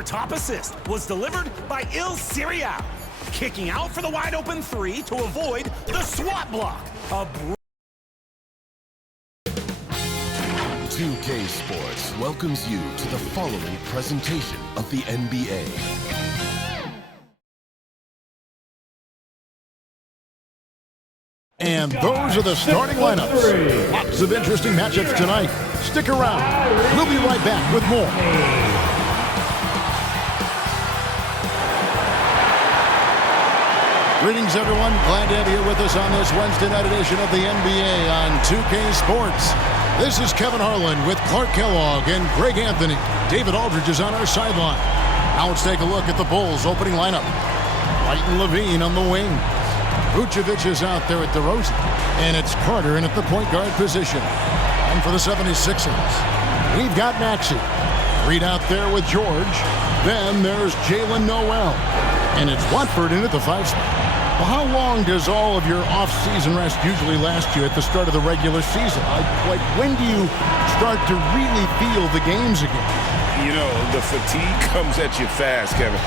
Our top assist was delivered by Il Siriao, kicking out for the wide-open three to avoid the swat block. 2K Sports welcomes you to the following presentation of the NBA. And those are the starting lineups. Lots of interesting matchups tonight. Stick around. We'll be right back with more. Greetings, everyone. Glad to have you here with us on this Wednesday night edition of the NBA on 2K Sports. This is Kevin Harlan with Clark Kellogg and Greg Anthony. David Aldridge is on our sideline. Now let's take a look at the Bulls' opening lineup. White and Levine on the wing. Vucevic is out there at DeRozan. And it's Carter in at the point guard position. And for the 76ers, we've got Maxey. Reed out there with George. Then there's Jalen Noel. And it's Watford in at the 5 spot. Well, how long does all of your off-season rest usually last you at the start of the regular season? Like, when do you start to really feel the games again? You know, the fatigue comes at you fast, Kevin.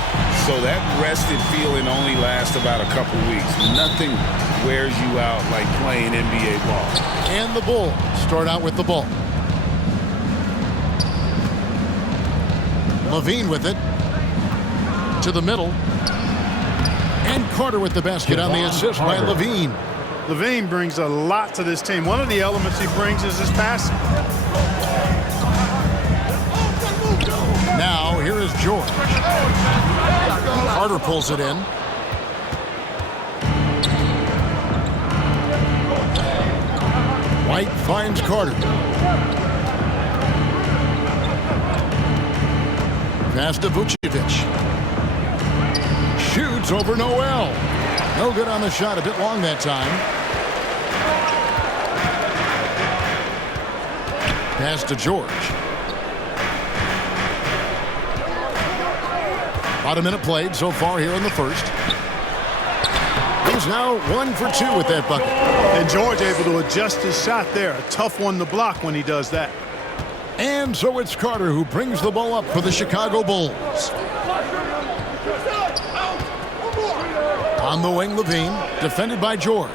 So that rested feeling only lasts about a couple weeks. Nothing wears you out like playing NBA ball. And the Bulls start out with the ball. Levine with it. To the middle. And Carter with the basket on the assist by Levine. Levine brings a lot to this team. One of the elements he brings is his passing. Now, here is George. Carter pulls it in. White finds Carter. Pass to Vucevic. Shoots over Noel. No good on the shot. A bit long that time. Pass to George. About a minute played so far here in the first. He's now 1 for 2 with that bucket. And George able to adjust his shot there. A tough one to block when he does that. And so it's Carter who brings the ball up for the Chicago Bulls. On the wing, Levine, defended by George.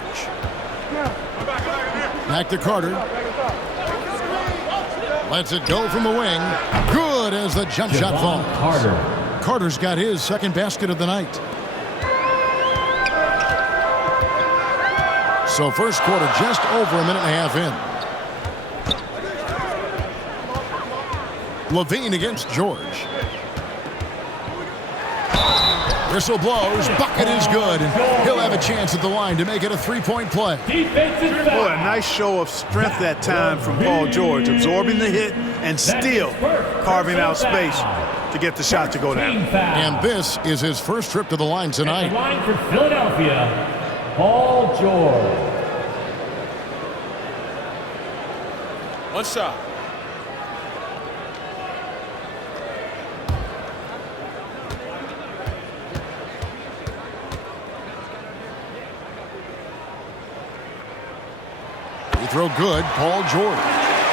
Back to Carter. Lets it go from the wing. Good as the jump shot falls. Carter's got his second basket of the night. So first quarter just over a minute and a half in. Levine against George. Whistle blows. Bucket is good. And he'll have a chance at the line to make it a three-point play. Boy, a nice show of strength that time from Paul George. Absorbing the hit and still carving out space to get the shot to go down. And this is his first trip to the line tonight. At the line for Philadelphia, Paul George. One shot. Throw good, Paul George.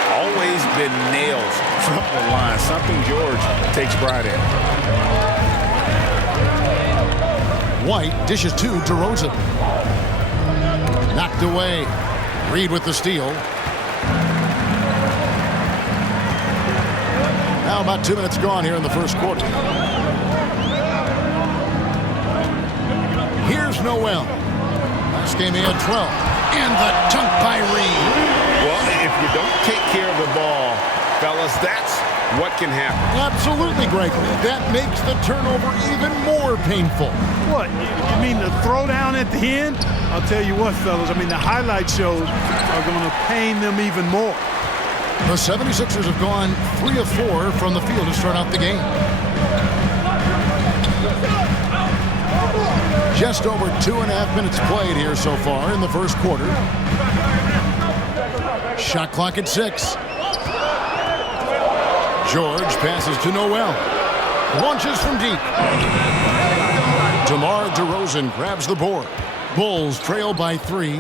Always been nails from the line. Something George takes pride in. White dishes to DeRozan. Knocked away. Reed with the steal. Now about 2 minutes gone here in the first quarter. Here's Noel. Last game he had 12. And the dunk by Reed. Well, if you don't take care of the ball, fellas, that's what can happen. Absolutely, Greg. That makes the turnover even more painful. What? You mean the throwdown at the end? I'll tell you what, fellas. I mean, the highlight shows are going to pain them even more. The 76ers have gone 3 of 4 from the field to start out the game. Just over 2.5 minutes played here so far in the first quarter. Shot clock at 6. George passes to Noel. Launches from deep. DeMar DeRozan grabs the board. Bulls trail by 3.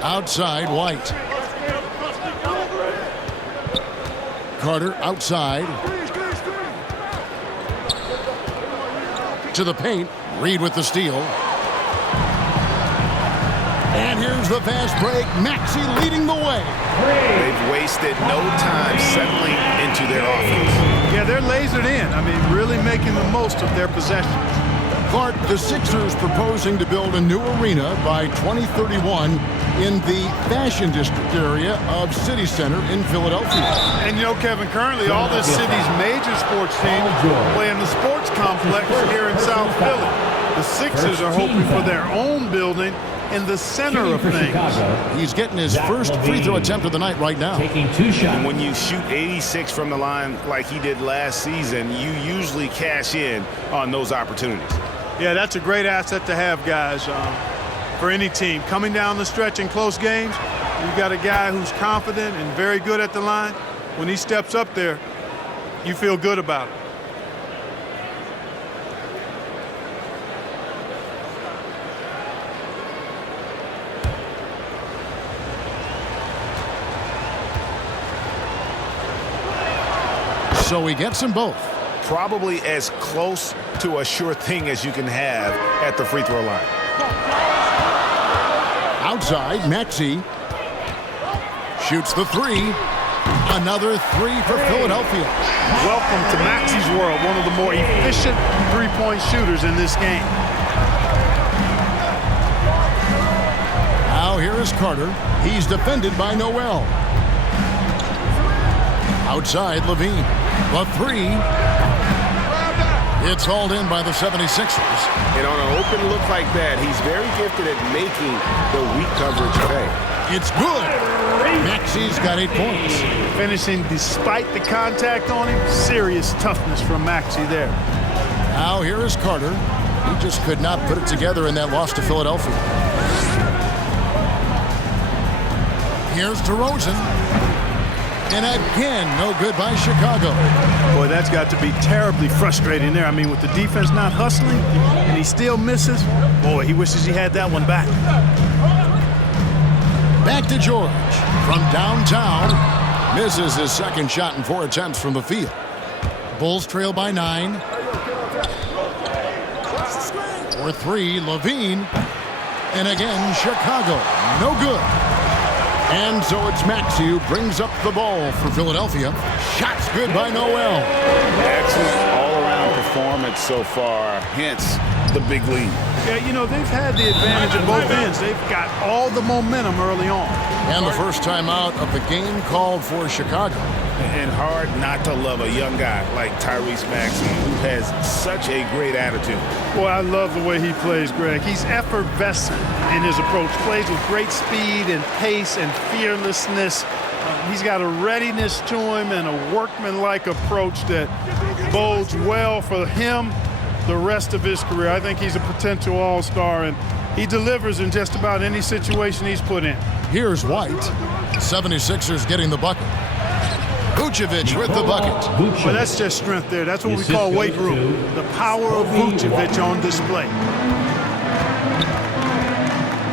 Outside, White. Carter outside. To the paint. Reed with the steal. And here's the fast break. Maxey leading the way. They've wasted no time settling into their offense. Yeah, they're lasered in. I mean, really making the most of their possession. Clark, the Sixers proposing to build a new arena by 2031 in the Fashion District area of City Center in Philadelphia. And you know, Kevin, currently all this city's major sports teams play in the sports complex here in South Philly. The Sixers are hoping for their own building in the center of things. He's getting his first free throw attempt of the night right now. Taking 2 shots. And when you shoot 86 from the line like he did last season, you usually cash in on those opportunities. Yeah, that's a great asset to have, guys, for any team. Coming down the stretch in close games, you've got a guy who's confident and very good at the line. When he steps up there, you feel good about it. So he gets them both. Probably as close to a sure thing as you can have at the free throw line. Outside, Maxey shoots the three. Another three for Philadelphia. Welcome to Maxey's world, one of the more efficient three-point shooters in this game. Now here is Carter. He's defended by Noel. Outside, Levine. The three. It's hauled in by the 76ers. And on an open look like that, he's very gifted at making the weak coverage pay. It's good. Maxey's got 8 points. Finishing despite the contact on him. Serious toughness from Maxey there. Now here is Carter. He just could not put it together in that loss to Philadelphia. Here's DeRozan. And again, no good by Chicago. Boy, that's got to be terribly frustrating there. I mean, with the defense not hustling and he still misses, boy, he wishes he had that one back. Back to George. From downtown, misses his second shot in 4 attempts from the field. Bulls trail by 9. 4-3, Levine. And again, Chicago. No good. And so it's Maxey who brings up the ball for Philadelphia. Shots good by Noel. Excellent all-around performance so far, hence the big lead. Yeah, you know, they've had the advantage at both ends. They've got all the momentum early on. And the first time out of the game called for Chicago. And hard not to love a young guy like Tyrese Maxey, who has such a great attitude. Boy, I love the way he plays, Greg. He's effervescent in his approach. Plays with great speed and pace and fearlessness. He's got a readiness to him and a workmanlike approach that bodes well for him the rest of his career. I think he's a potential all-star, and he delivers in just about any situation he's put in. Here's White. 76ers getting the bucket. Vucevic with the bucket. Well, that's just strength there. That's what we call weight room. The power of Vucevic on display.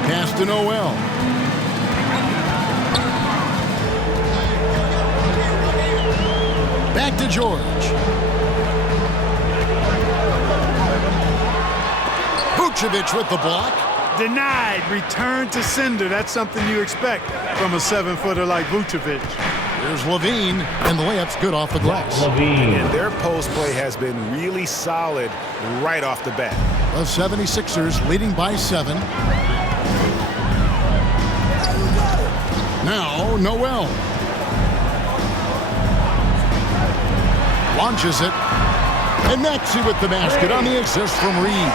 Pass to Noel. Back to George. Vucevic with the block. Denied. Return to sender. That's something you expect from a 7-footer like Vucevic. Here's Levine, and the layup's good off the glass. And their post play has been really solid right off the bat. The 76ers leading by 7. Now, Noel. Launches it. And Maxey with the basket on the assist from Reed.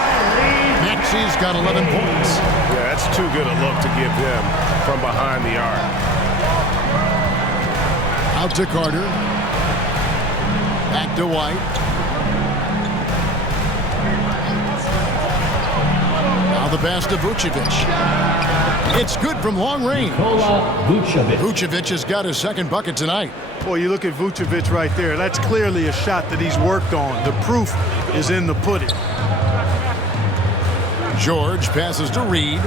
Maxey's got 11 points. Yeah, that's too good a look to give them from behind the arc. Out to Carter. Back to White. Now the pass to Vucevic. It's good from long range. Nikola Vucevic. Vucevic has got his second bucket tonight. Boy, you look at Vucevic right there. That's clearly a shot that he's worked on. The proof is in the pudding. George passes to Reed.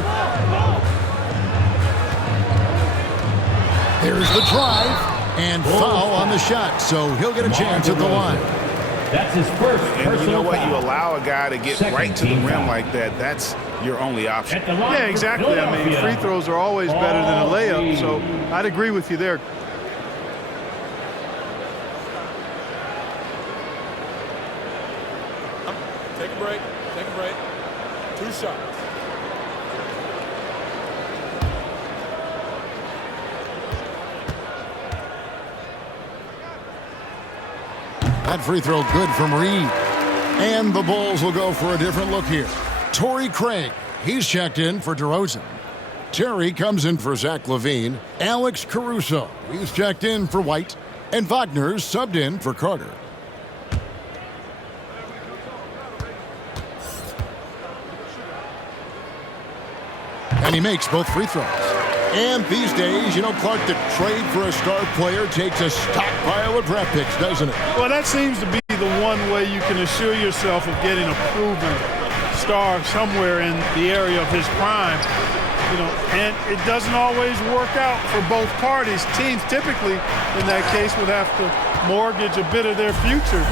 There's the drive. And foul on the shot, so he'll get a chance at the line. That's his first And personal you know what? foul. You allow a guy to get Second right to the team rim foul. like that, that's your only option. At the line Yeah, for exactly. I mean, Philadelphia. free throws are always better than a layup, so I'd agree with you there. Take a break. Take a break. 2 shots. That free throw good from Reed. And the Bulls will go for a different look here. Torrey Craig, he's checked in for DeRozan. Terry comes in for Zach LaVine. Alex Caruso, he's checked in for White. And Wagner's subbed in for Carter. And he makes both free throws. And these days, you know, Clark, the trade for a star player takes a stockpile of draft picks, doesn't it? Well, that seems to be the one way you can assure yourself of getting a proven star somewhere in the area of his prime. You know, and it doesn't always work out for both parties. Teams typically, in that case, would have to mortgage a bit of their future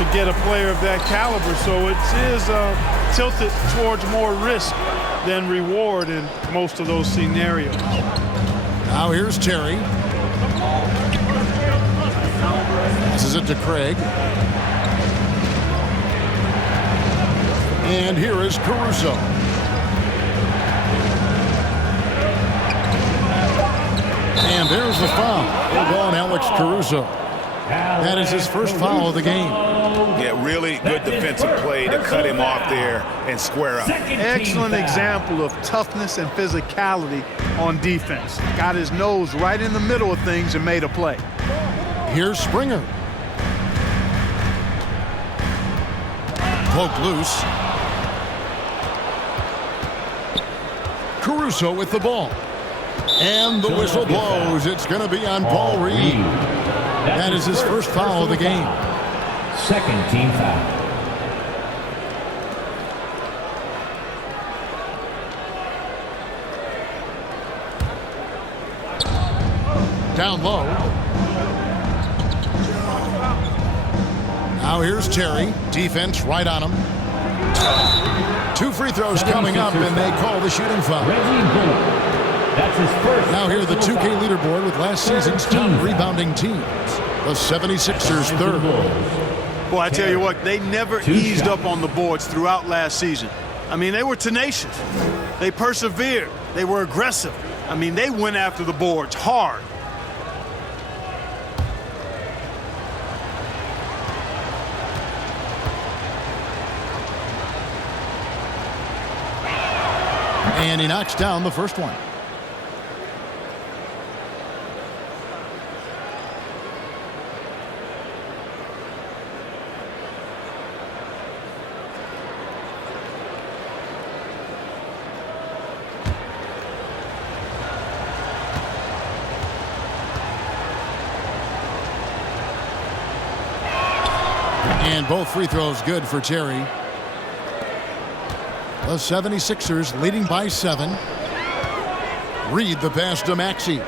to get a player of that caliber. So it is tilted towards more risk than reward in most of those scenarios. Now here's Terry. Passes it to Craig. And here is Caruso. And there's the foul. We'll go on Alex Caruso. That is his first foul of the game. Yeah, really good defensive play to cut him off there and square up. Excellent example of toughness and physicality on defense. Got his nose right in the middle of things and made a play. Here's Springer. Poked loose. Caruso with the ball. And the whistle blows. It's going to be on Paul Reed. That is his first foul of the game. Second team foul. Down low. Now here's Terry. Defense right on him. 2 free throws coming up, and they call the shooting foul. Reggie Bullock. That's his first. Now here the 2K leaderboard with last season's top rebounding teams. The 76ers third. Boy, I tell you what, they never eased up on the boards throughout last season. I mean, they were tenacious. They persevered. They were aggressive. I mean, they went after the boards hard. And he knocks down the first one. And both free throws good for Terry. The 76ers leading by 7. Reed the pass to Maxey.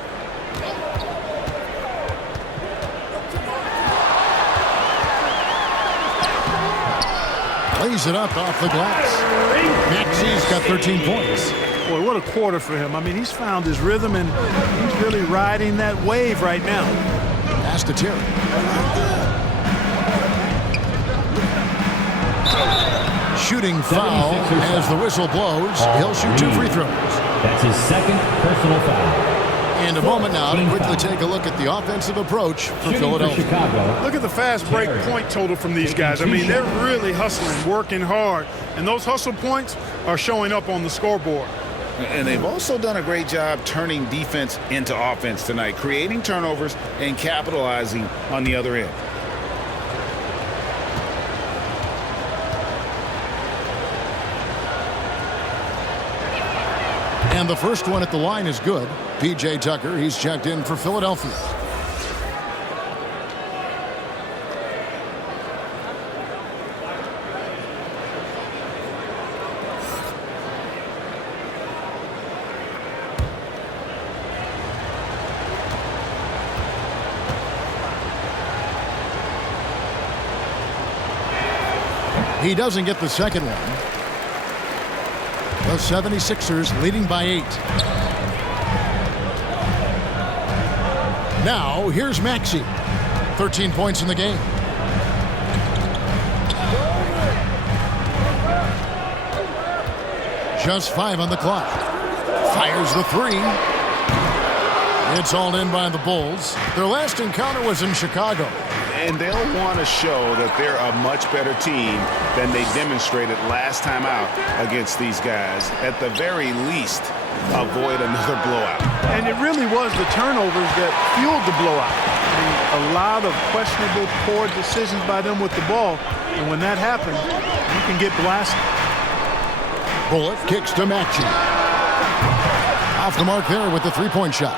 Lays it up off the glass. Maxey's got 13 points. Boy, what a quarter for him. I mean, he's found his rhythm, and he's really riding that wave right now. Pass to Terry. Shooting foul as the whistle blows. He'll shoot 2 free throws. That's his second personal foul. And a moment now to quickly take a look at the offensive approach for Shooting Philadelphia. for Chicago. Look at the fast break point total from these guys. I mean, they're really hustling, working hard, and those hustle points are showing up on the scoreboard. And they've also done a great job turning defense into offense tonight, creating turnovers and capitalizing on the other end. And the first one at the line is good. P.J. Tucker, he's checked in for Philadelphia. He doesn't get the second one. The 76ers leading by 8. Now, here's Maxey. 13 points in the game. Just 5 on the clock. Fires the 3. It's all in by the Bulls. Their last encounter was in Chicago. And they'll want to show that they're a much better team than they demonstrated last time out against these guys. At the very least, avoid another blowout. And it really was the turnovers that fueled the blowout. I mean, a lot of questionable, poor decisions by them with the ball. And when that happens, you can get blasted. Bullock kicks to Maxey. Off the mark there with the three-point shot.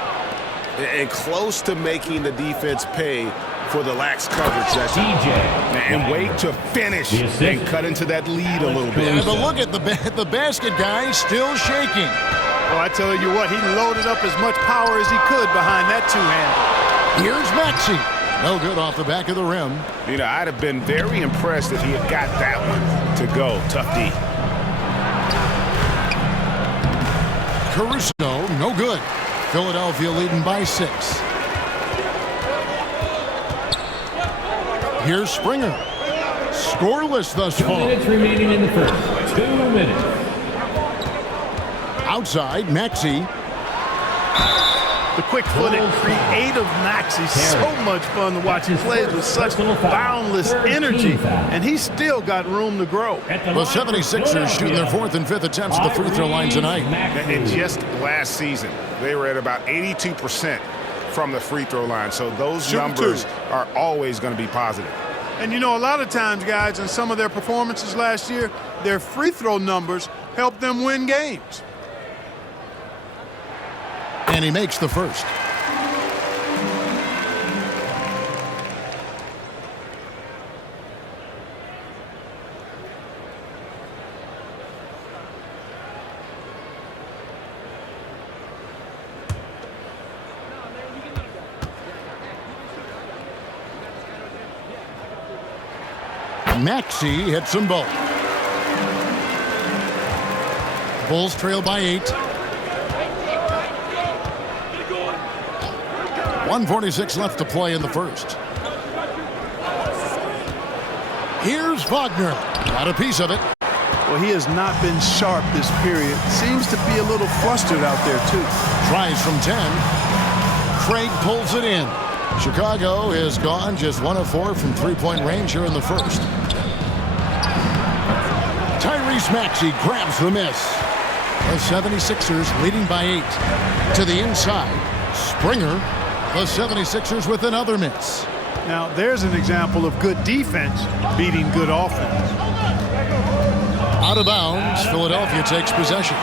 And close to making the defense pay for the lax coverage. That's and wait to finish and cut into that lead a little bit. Yeah, but look at the basket guy still shaking. Well, I tell you what, he loaded up as much power as he could behind that two-hander. Here's Maxey. No good off the back of the rim. You know, I'd have been very impressed if he had got that one to go. Tough D. Caruso, no good. Philadelphia leading by 6. Here's Springer. Scoreless thus far. 2 minutes remaining in the first. 2 minutes. Outside, Maxey. The quick-footed, creative Maxey. So much fun to watch. He plays with such boundless energy, and he's still got room to grow. The 76ers shooting their 4th and 5th attempts at the free throw line tonight. And just last season, they were at about 82% from the free throw line. So those numbers are always going to be positive. And you know, a lot of times, guys, in some of their performances last year, their free throw numbers helped them win games. And he makes the first. Maxey hits them both. Bulls trail by 8. 1:46 left to play in the first. Here's Wagner. Got a piece of it. Well, he has not been sharp this period. Seems to be a little flustered out there, too. Tries from 10. Craig pulls it in. Chicago is gone just 1 of 4 from three-point range here in the first. Tyrese Maxey grabs the miss. The 76ers leading by 8. To the inside. Springer. The 76ers with another miss. Now, there's an example of good defense beating good offense. Out of bounds, Philadelphia takes possession.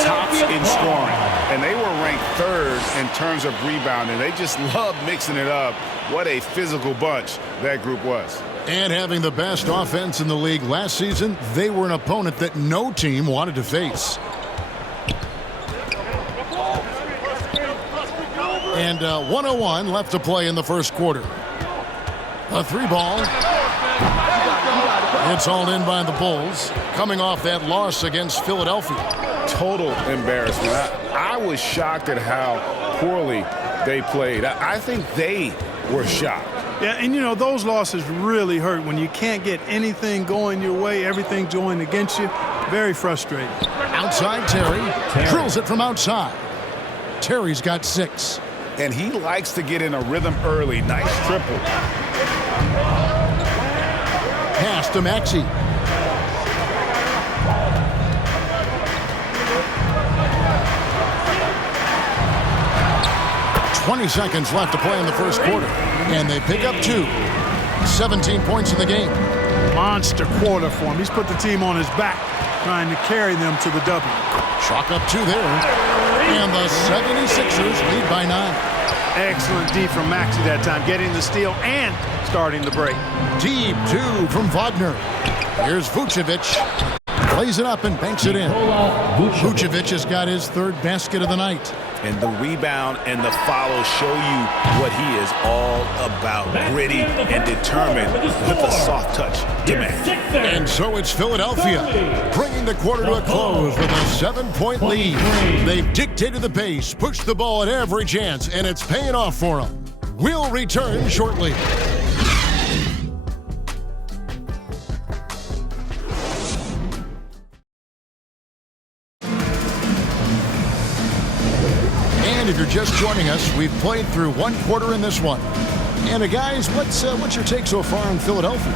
Tops in scoring, and they were ranked 3rd in terms of rebounding. They just love mixing it up. What a physical bunch that group was. And having the best offense in the league last season, they were an opponent that no team wanted to face. And 1:01 left to play in the first quarter. A 3-ball. It's hauled in by the Bulls, coming off that loss against Philadelphia. Total embarrassment. I was shocked at how poorly they played. I think they were shocked. Yeah, and you know, those losses really hurt when you can't get anything going your way, everything's going against you. Very frustrating. Outside Terry. Drills it from outside. Terry's got 6. And he likes to get in a rhythm early. Nice triple. Pass to Maxey. "20 seconds left to play in the first quarter. And they pick up 2. 17 points in the game. Monster quarter for him. He's put the team on his back, trying to carry them to the W. Chalk up 2 there. And the 76ers lead by 9. Excellent D from Maxey that time, getting the steal and starting the break. Deep 2 from Wagner. Here's Vucevic. Plays it up and banks it in. Vucevic has got his 3rd basket of the night. And the rebound and the follow show you what he is all about. Gritty and determined with a soft touch demand. And so it's Philadelphia bringing the quarter to a close with a 7-point lead. They've dictated the pace, pushed the ball at every chance, and it's paying off for them. We'll return shortly. And if you're just joining us, we've played through one quarter in this one. And guys, what's your take so far on Philadelphia?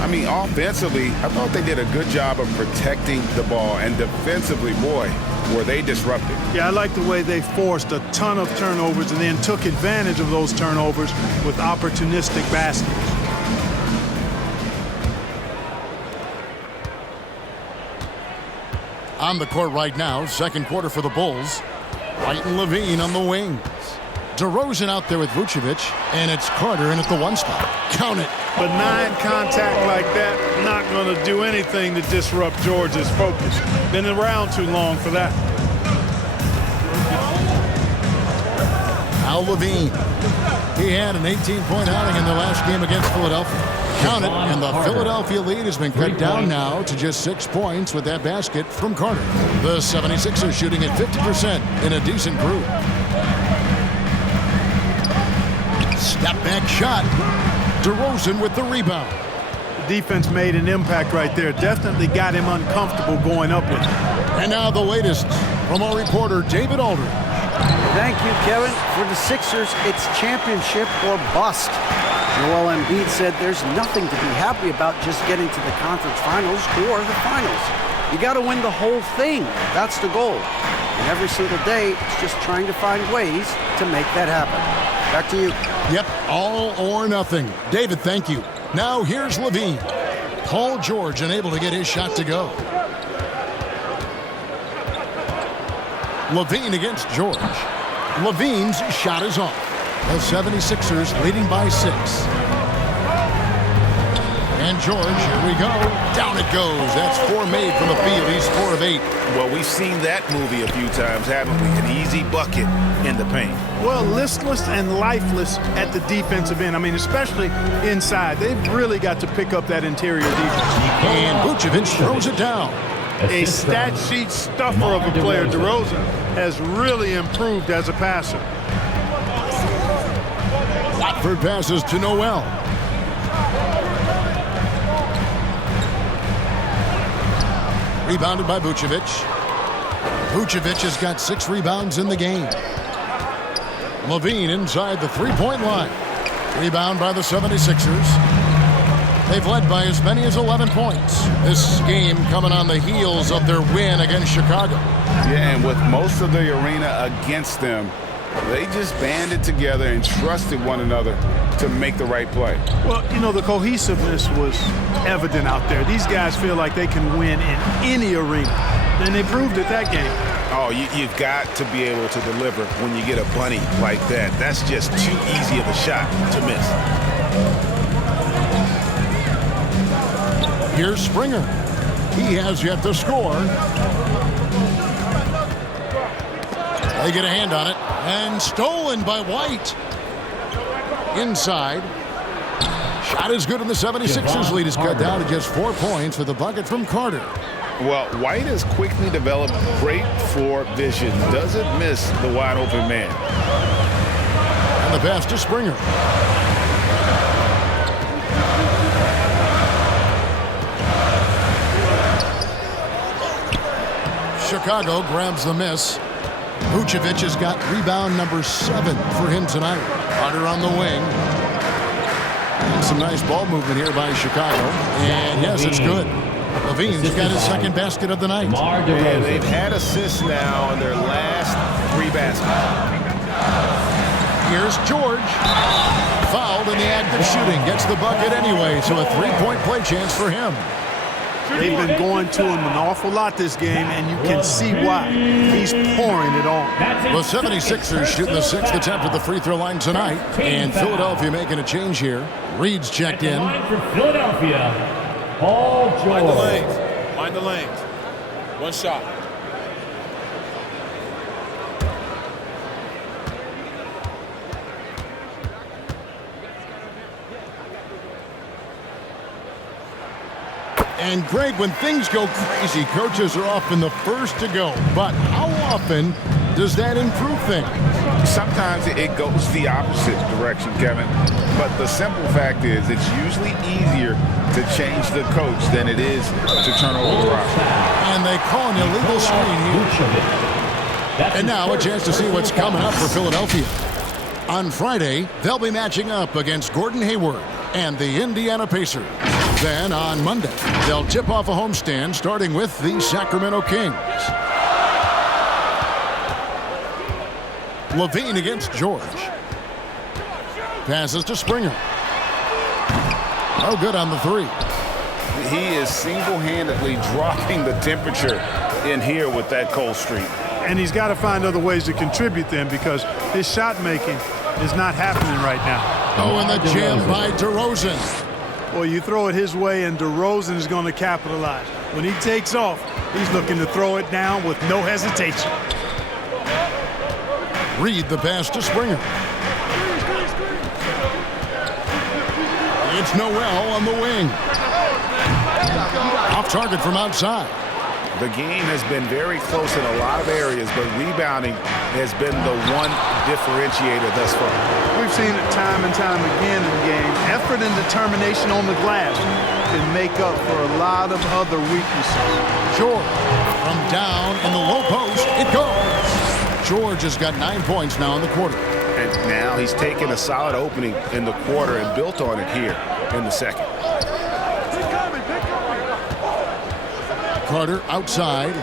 I mean, offensively, I thought they did a good job of protecting the ball. And defensively, boy, were they disruptive. Yeah, I like the way they forced a ton of turnovers and then took advantage of those turnovers with opportunistic baskets. On the court right now, second quarter for the Bulls. White and Levine on the wings. DeRozan out there with Vucevic, and it's Carter in at the one spot. Count it. Benign contact like that, not going to do anything to disrupt George's focus. Been around too long for that. Al Levine. He had an 18-point outing in the last game against Philadelphia. Count it, and the Philadelphia lead has been cut down now to just 6 points with that basket from Carter. The 76ers shooting at 50% in a decent group. Step back shot. DeRozan with the rebound. The defense made an impact right there. Definitely got him uncomfortable going up with it. And now the latest from our reporter, David Aldridge. Thank you, Kevin. For the Sixers, it's championship or bust. Joel Embiid said there's nothing to be happy about just getting to the conference finals or the finals. You got to win the whole thing. That's the goal. And every single day, it's just trying to find ways to make that happen. Back to you. Yep, all or nothing. David, thank you. Now here's Levine. Paul George unable to get his shot to go. Levine against George. Levine's shot is off. The 76ers leading by 6. And George, here we go. Down it goes. That's 4 made from the field. He's 4 of 8. Well, we've seen that movie a few times, haven't we? An easy bucket in the paint. Well, listless and lifeless at the defensive end. I mean, especially inside. They've really got to pick up that interior defense. And Vucevic throws it down. A stat sheet stuffer of a player. DeRozan has really improved as a passer. Watford passes to Noel. Rebounded by Vucevic. Vucevic has got 6 rebounds in the game. Levine inside the three-point line. Rebound by the 76ers. They've led by as many as 11 points. This game coming on the heels of their win against Chicago. Yeah, and with most of the arena against them, they just banded together and trusted one another to make the right play. Well, you know, the cohesiveness was evident out there. These guys feel like they can win in any arena, and they proved it that game. Oh, you've got to be able to deliver when you get a bunny like that. That's just too easy of a shot to miss. Here's Springer. He has yet to score. They get a hand on it. And stolen by White. Inside. Shot is good, and the 76ers lead is cut down to just 4 points with a bucket from Carter. Well, White has quickly developed great floor vision. Doesn't miss the wide open man. And the pass to Springer. Chicago grabs the miss. Vucevic has got rebound number 7 for him tonight. Carter on the wing. And some nice ball movement here by Chicago. And yes, it's good. Levine's got his second basket of the night. And they've had assists now on their last 3 baskets. Here's George. Fouled in the act of shooting. Gets the bucket anyway, so a 3-point play chance for him. They've been going to him an awful lot this game, and you can see why. He's pouring it on. The 76ers shooting the 6th attempt at the free throw line tonight. And Philadelphia making a change here. Reed's checked in. For Philadelphia, Paul George. Mind the lanes. Mind the lanes. One shot. And Greg, when things go crazy, coaches are often the first to go. But how often does that improve things? Sometimes it goes the opposite direction, Kevin. But the simple fact is it's usually easier to change the coach than it is to turn over the roster. And they call an illegal screen here. And now a chance to see what's coming up for Philadelphia. On Friday, they'll be matching up against Gordon Hayward and the Indiana Pacers. Then on Monday, they'll tip off a homestand starting with the Sacramento Kings. Levine against George. Passes to Springer. No good on the three. He is single-handedly dropping the temperature in here with that cold streak. And he's got to find other ways to contribute then because his shot making is not happening right now. Oh, and the jam by DeRozan. Well, you throw it his way, and DeRozan is going to capitalize. When he takes off, he's looking to throw it down with no hesitation. Reed the pass to Springer. It's Noel on the wing. Off target from outside. The game has been very close in a lot of areas, but rebounding has been the one differentiator thus far. We've seen it time and time again in games. Effort and determination on the glass can make up for a lot of other weaknesses. George from down in the low post. It goes. George has got 9 points now in the quarter. And now he's taken a solid opening in the quarter and built on it here in the second. Carter outside.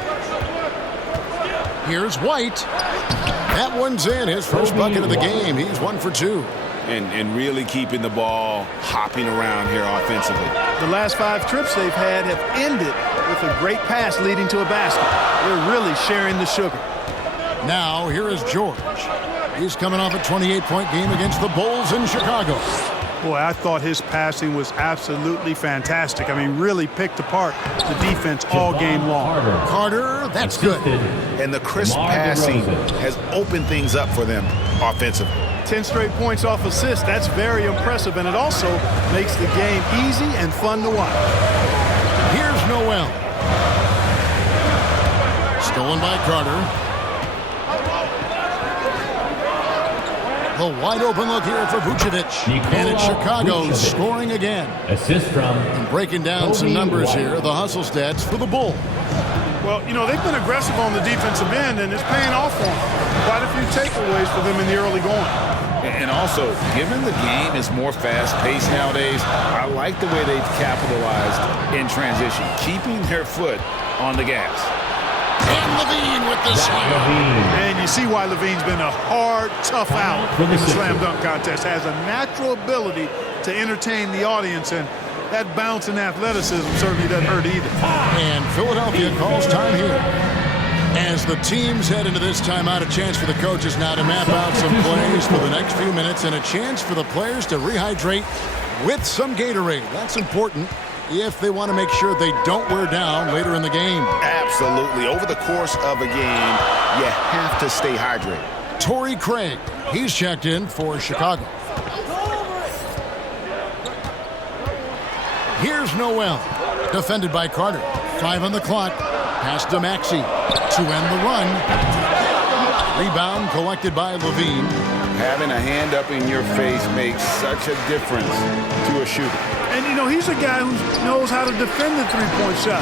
Here's White. That one's in. His first bucket of the game. He's 1 for 2. And really keeping the ball hopping around here offensively. The last 5 trips they've had have ended with a great pass leading to a basket. They're really sharing the sugar. Now here is George. He's coming off a 28-point game against the Bulls in Chicago. Boy, I thought his passing was absolutely fantastic. I mean, really picked apart the defense all game long. Carter, that's good. And the crisp passing has opened things up for them offensively. 10 straight points off assists. That's very impressive, and it also makes the game easy and fun to watch. Here's Noel. Stolen by Carter. The wide open look here for Vucevic. And it's Chicago scoring again. Assist from. And breaking down some numbers here, the hustle stats for the Bulls. Well, you know, they've been aggressive on the defensive end, and it's paying off for them. Quite a few takeaways for them in the early going. And also, given the game is more fast-paced nowadays, I like the way they've capitalized in transition, keeping their foot on the gas. And Levine with the slam. And you see why Levine's been a hard, tough out in the slam dunk contest. Has a natural ability to entertain the audience, and that bounce and athleticism certainly doesn't hurt either. And Philadelphia calls time here. As the teams head into this timeout, a chance for the coaches now to map out some plays for the next few minutes and a chance for the players to rehydrate with some Gatorade. That's important if they want to make sure they don't wear down later in the game. Absolutely. Over the course of a game, you have to stay hydrated. Torrey Craig, he's checked in for Chicago. Here's Noel, defended by Carter. 5 on the clock. Pass to Maxey to end the run. Rebound collected by Levine. Having a hand up in your face makes such a difference to a shooter. And, you know, he's a guy who knows how to defend the three-point shot.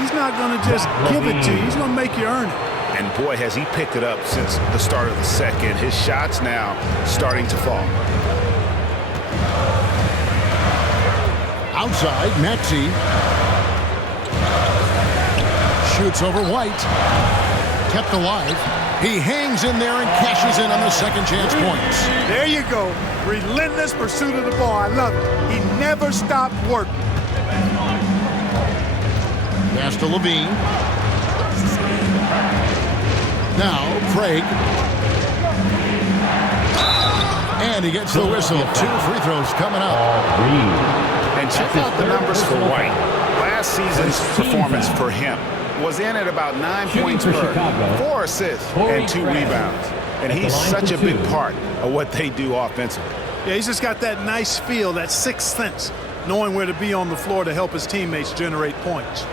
He's not going to just give it to you. He's going to make you earn it. And, boy, has he picked it up since the start of the second. His shot's now starting to fall. Outside, Maxey. Shoots over White. Kept alive. He hangs in there and cashes in on the second chance points. There you go. Relentless pursuit of the ball. I love it. He never stopped working. Pass to Levine. Now, Craig. And he gets the whistle. 2 free throws coming up. And check out the numbers for White. Last season's performance for him was in at about 9 points per, 4 assists, and 2 rebounds. And he's such a big part of what they do offensively. Yeah, he's just got that nice feel, that sixth sense. knowing where to be on the floor to help his teammates generate points.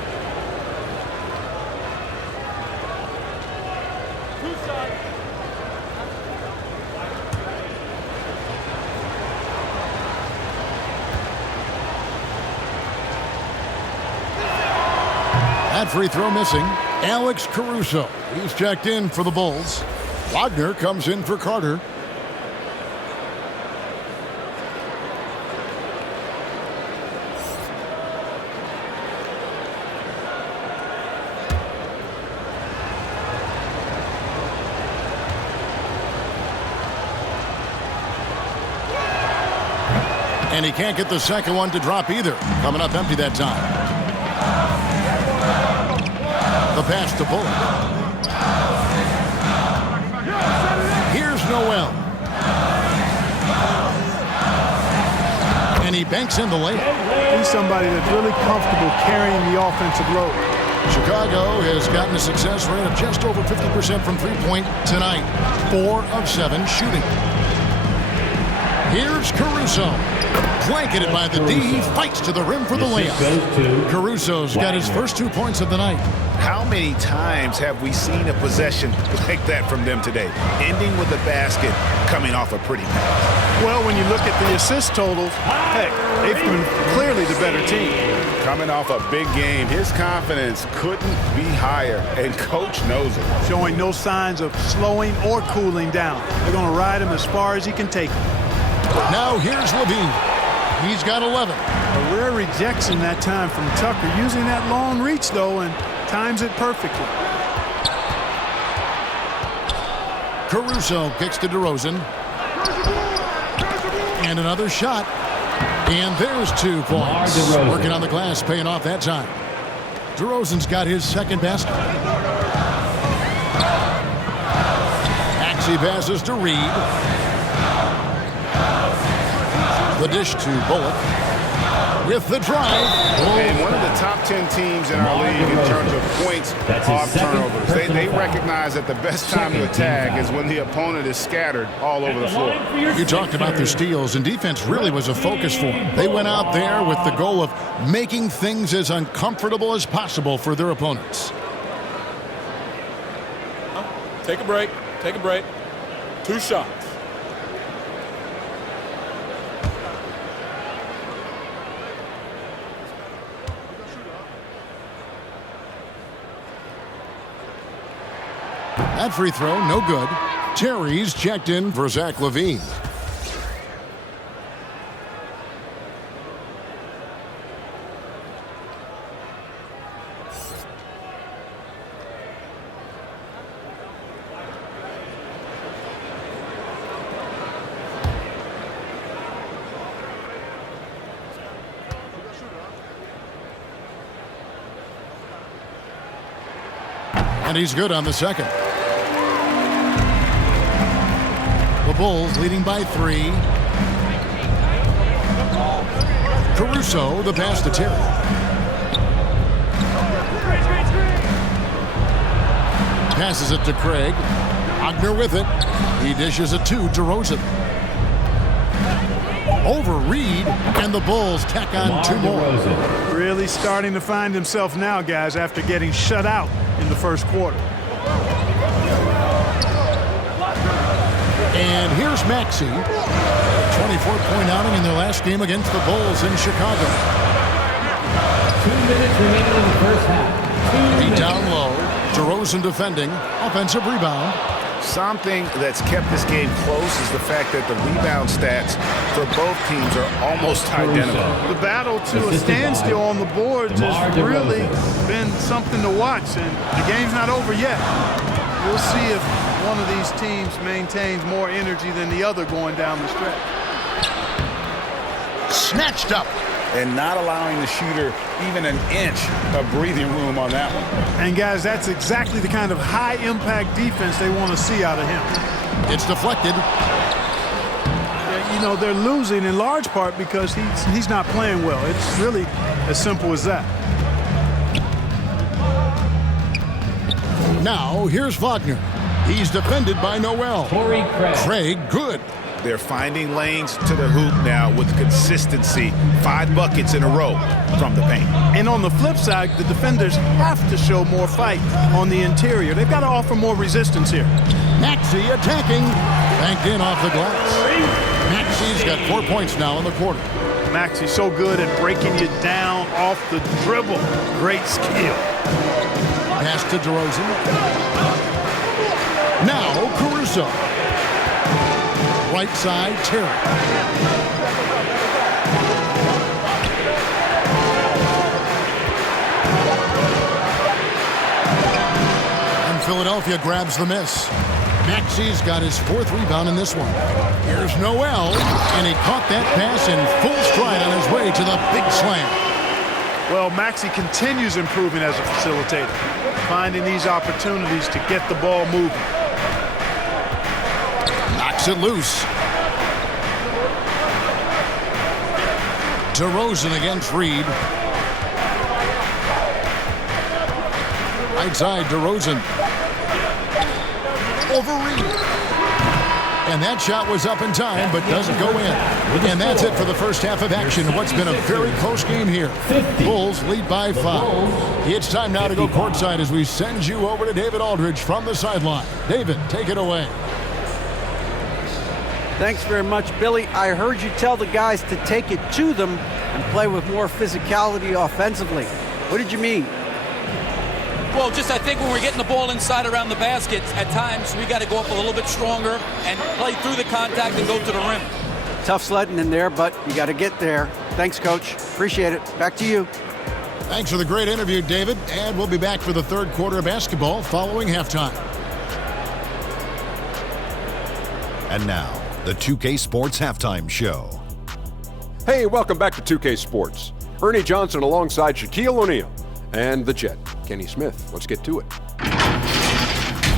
That free throw missing. Alex Caruso. He's checked in for the Bulls. Wagner comes in for Carter. And he can't get the second one to drop either. Coming up empty that time. The pass to Bullock. Here's Noel. And he banks in the layup. He's somebody that's really comfortable carrying the offensive load. Chicago has gotten a success rate of just over 50% from three-point tonight. 4 of 7 shooting. Here's Caruso. Blanketed by the D. He fights to the rim for the layup. Caruso's got his first 2 points of the night. How many times have we seen a possession like that from them today? Ending with a basket, coming off a pretty pass. Well, when you look at the assist totals, heck, they've been clearly the better team. Coming off a big game, his confidence couldn't be higher, and Coach knows it. Showing no signs of slowing or cooling down. They're going to ride him as far as he can take him. Now here's Levine. He's got 11. A rare rejection that time from Tucker, using that long reach, though, and times it perfectly. Caruso kicks to DeRozan. And another shot. And there's 2 points. Working on the glass, paying off that time. DeRozan's got his second basket. Maxey passes to Reed. The dish to Bullock. With the drive. And one of the top 10 teams in our league in terms of points off turnovers. They recognize that the best time to attack is when the opponent is scattered all over the floor. You talked about their steals, and defense really was a focus for them. They went out there with the goal of making things as uncomfortable as possible for their opponents. Take a break. Take a break. 2 shots. That free throw, no good. Terry's checked in for Zach LaVine. And he's good on the second. The Bulls leading by 3. Caruso, the pass to Terry. Passes it to Craig. Wagner with it. He dishes it to DeRozan. Over Reed, and the Bulls tack on 2 more. Really starting to find himself now, guys, after getting shut out in the first quarter. And here's Maxey. 24-point outing in their last game against the Bulls in Chicago. 2 minutes remaining in the first half. 2 He minutes. down low. DeRozan defending. Offensive rebound. Something that's kept this game close is the fact that the rebound stats for both teams are almost identical. The battle to a standstill on the boards has really been something to watch, and the game's not over yet. We'll see if one of these teams maintains more energy than the other going down the stretch. Snatched up. And not allowing the shooter even an inch of breathing room on that one. And guys, that's exactly the kind of high-impact defense they want to see out of him. It's deflected. You know, they're losing in large part because he's not playing well. It's really as simple as that. Now, here's Wagner. He's defended by Noel. Torrey Craig. Craig, good. They're finding lanes to the hoop now with consistency. 5 buckets in a row from the paint. And on the flip side, the defenders have to show more fight on the interior. They've got to offer more resistance here. Maxey attacking. Banked in off the glass. Maxey's got 4 points now in the quarter. Maxey's so good at breaking you down off the dribble. Great skill. Pass to DeRozan. Now Caruso. Right side, Terry. And Philadelphia grabs the miss. Maxey's got his 4th rebound in this one. Here's Noel, and he caught that pass in full stride on his way to the big slam. Well, Maxey continues improving as a facilitator, finding these opportunities to get the ball moving. Knocks it loose. DeRozan against Reed. Right side, DeRozan. Over Reed. And that shot was up in time, but doesn't go in. And that's it for the first half of action. What's been a very close game here. Bulls lead by 5. It's time now to go courtside as we send you over to David Aldridge from the sideline. David, take it away. Thanks very much, Billy. I heard you tell the guys to take it to them and play with more physicality offensively. What did you mean? Well, just I think when we're getting the ball inside around the basket, at times we got to go up a little bit stronger and play through the contact and go to the rim. Tough sledding in there, but you got to get there. Thanks, Coach. Appreciate it. Back to you. Thanks for the great interview, David. And we'll be back for the 3rd quarter of basketball following halftime. And now, the 2K Sports Halftime Show. Hey, welcome back to 2K Sports. Ernie Johnson alongside Shaquille O'Neal and the Jet, Kenny Smith. Let's get to it.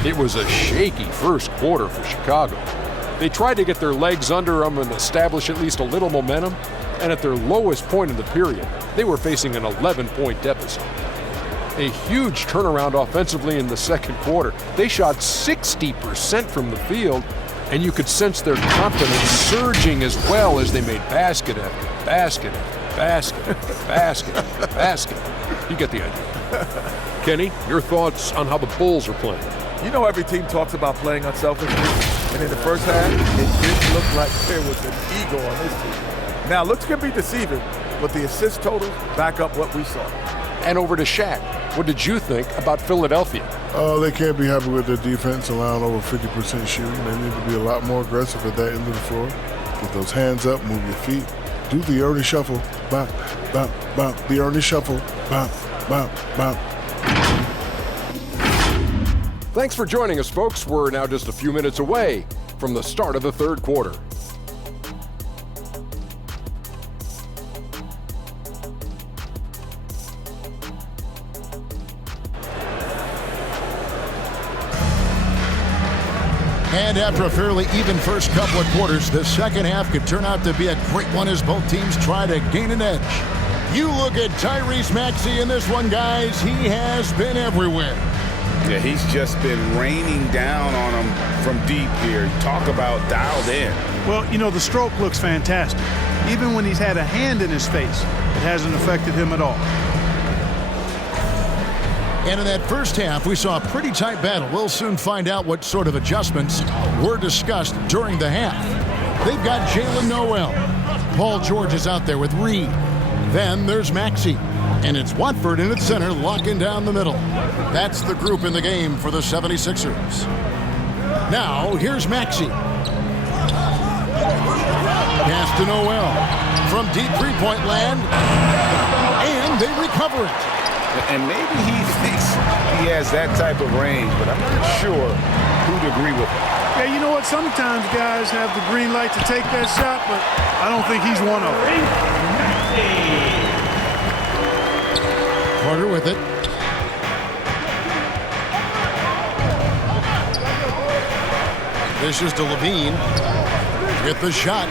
It was a shaky first quarter for Chicago. They tried to get their legs under them and establish at least a little momentum, and at their lowest point in the period, they were facing an 11-point deficit. A huge turnaround offensively in the second quarter. They shot 60% from the field, and you could sense their confidence surging as well as they made basket after basket after basket after basket after basket. You get the idea. Kenny, your thoughts on how the Bulls are playing? You know every team talks about playing unselfishly, and in the first half, it didn't look like there was an ego on this team. Now, looks can be deceiving, but the assist totals back up what we saw. And over to Shaq. What did you think about Philadelphia? They can't be happy with their defense, allowing over 50% shooting. They need to be a lot more aggressive at that end of the floor. Get those hands up, move your feet. Do the Ernie shuffle. Bop, bop, bop. The Ernie shuffle. Bop, bop, bop. Thanks for joining us, folks. We're now just a few minutes away from the start of the 3rd quarter. And after a fairly even first couple of quarters, the second half could turn out to be a great one as both teams try to gain an edge. You look at Tyrese Maxey in this one, guys. He has been everywhere. Yeah, he's just been raining down on him from deep here. Talk about dialed in. Well, you know, the stroke looks fantastic. Even when he's had a hand in his face, it hasn't affected him at all. And in that first half, we saw a pretty tight battle. We'll soon find out what sort of adjustments were discussed during the half. They've got Jalen Noel. Paul George is out there with Reed. Then there's Maxey. And it's Watford in its center, locking down the middle. That's the group in the game for the 76ers. Now, here's Maxey. Pass to Noel. From deep three-point land. And they recover it. And maybe he thinks he has that type of range, but I'm not sure who'd agree with him. Yeah, you know what? Sometimes guys have the green light to take that shot, but I don't think he's one of them. Carter with it. This is to Levine. Get the shot.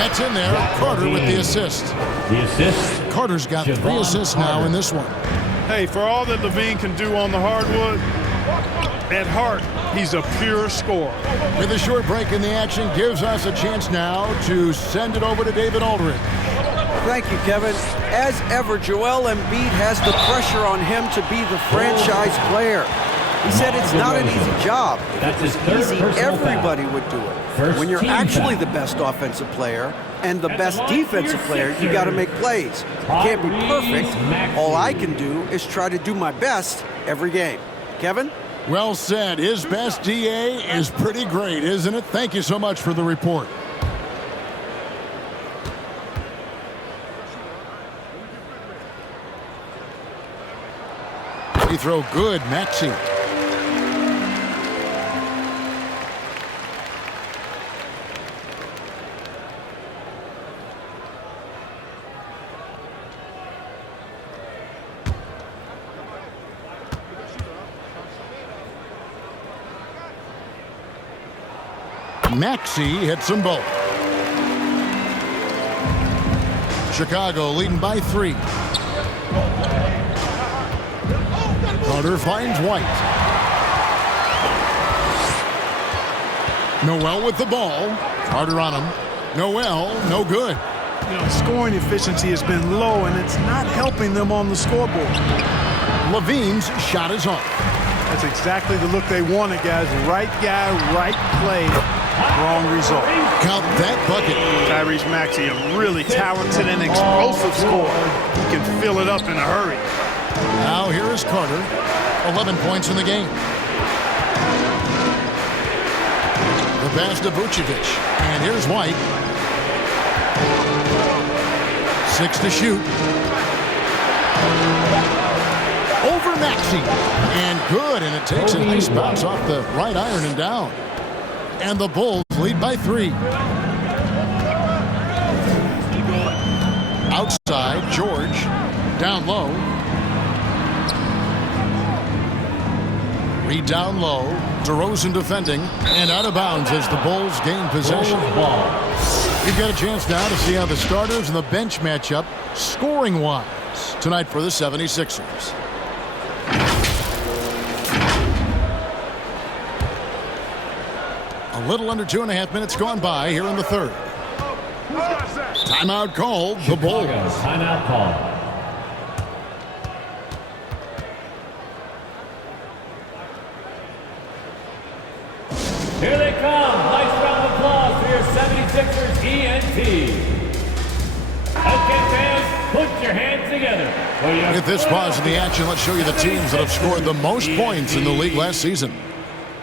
That's in there. Carter with the assist. The assist. Carter's got 3 assists now in this one. Hey, for all that Levine can do on the hardwood, At heart, he's a pure scorer. With a short break in the action, gives us a chance now to send it over to David Aldridge. Thank you, Kevin. As ever, Joel Embiid has the pressure on him to be the franchise player. He said it's not an easy job. If it was easy, everybody would do it. When you're actually the best offensive player and the best defensive player, you got to make plays. You can't be perfect. All I can do is try to do my best every game. Kevin? Well said. His best DA is pretty great, isn't it? Thank you so much for the report. Free throw good, Maxey. Maxey hits them both. Chicago leading by 3. Carter finds White. Noel with the ball. Carter on him. Noel, no good. You know, scoring efficiency has been low, and it's not helping them on the scoreboard. Levine's shot is off. That's exactly the look they wanted, guys. Right guy, right play, wrong result. Count that bucket. Tyrese Maxey, a really talented and explosive scorer. He can fill it up in a hurry. Now here is Carter. 11 points in the game. The pass to Vucevic. And here's White. 6 to shoot. Over Maxey. And good. And it takes a nice bounce off the right iron and down. And the Bulls lead by 3. Outside, George. Down low. Reed down low. DeRozan defending. And out of bounds as the Bulls gain possession. We've got a chance now to see how the starters and the bench match up scoring-wise tonight for the 76ers. A little under 2.5 minutes gone by here in the third. Timeout called. The Bulls. Timeout call. Here they come. Nice round of applause for your 76ers ENT. Okay, fans, put your hands together. With this pause in the action, let's show you the teams that have scored the most points in the league last season.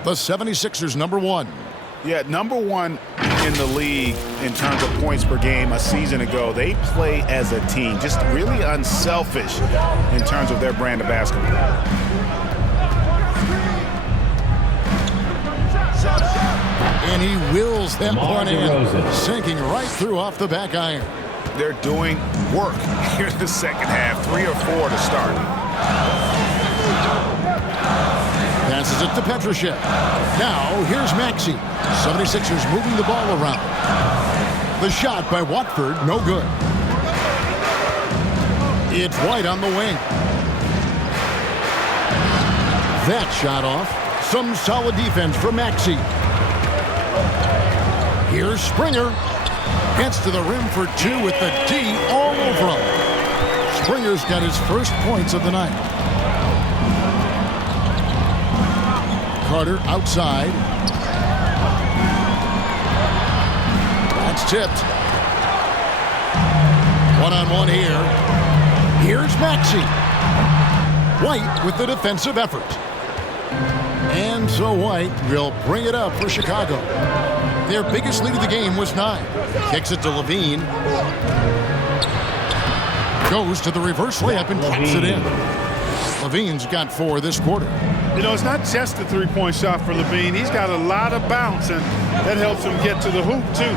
The 76ers, number 1. Yeah, number 1 in the league in terms of points per game a season ago. They play as a team, just really unselfish in terms of their brand of basketball. And he wills that one in, sinking right through off the back iron. They're doing work here in the second half, 3 or 4 to start. Passes it to Petrushev. Now, here's Maxey. 76ers moving the ball around. The shot by Watford, no good. It's White on the wing. That shot off. Some solid defense for Maxey. Here's Springer. Gets to the rim for 2 with the D all over him. Springer's got his first points of the night. Carter outside. That's tipped. One-on-one here. Here's Maxey. White with the defensive effort. And so White will bring it up for Chicago. Their biggest lead of the game was 9. Kicks it to Levine. Goes to the reverse layup and puts it in. Levine's got 4 this quarter. You know, it's not just a three-point shot for Levine. He's got a lot of bounce, and that helps him get to the hoop, too.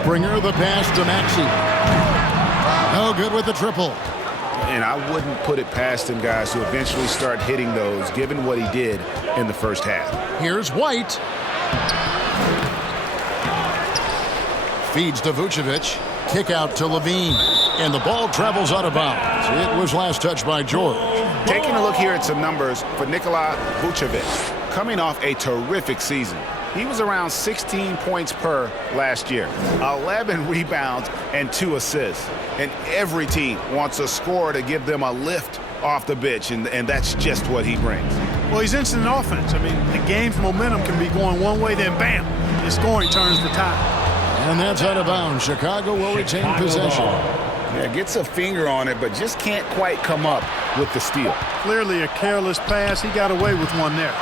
Springer the pass to Maxey. No good with the triple. And I wouldn't put it past him, guys, to eventually start hitting those, given what he did in the first half. Here's White. Feeds to Vucevic. Kick out to Levine. and the ball travels out of bounds. It was last touched by George. Taking a look here at some numbers for Nikola Vucevic, coming off a terrific season. He was around 16 points per last year, 11 rebounds and 2 assists. And every team wants a scorer to give them a lift off the bench, and that's just what he brings. Well, he's instant offense. I mean, the game's momentum can be going one way, then bam, the scoring turns the tide. And that's out of bounds. Chicago will retain possession. Yeah, gets a finger on it, but just can't quite come up with the steal. Clearly a careless pass. He got away with one there.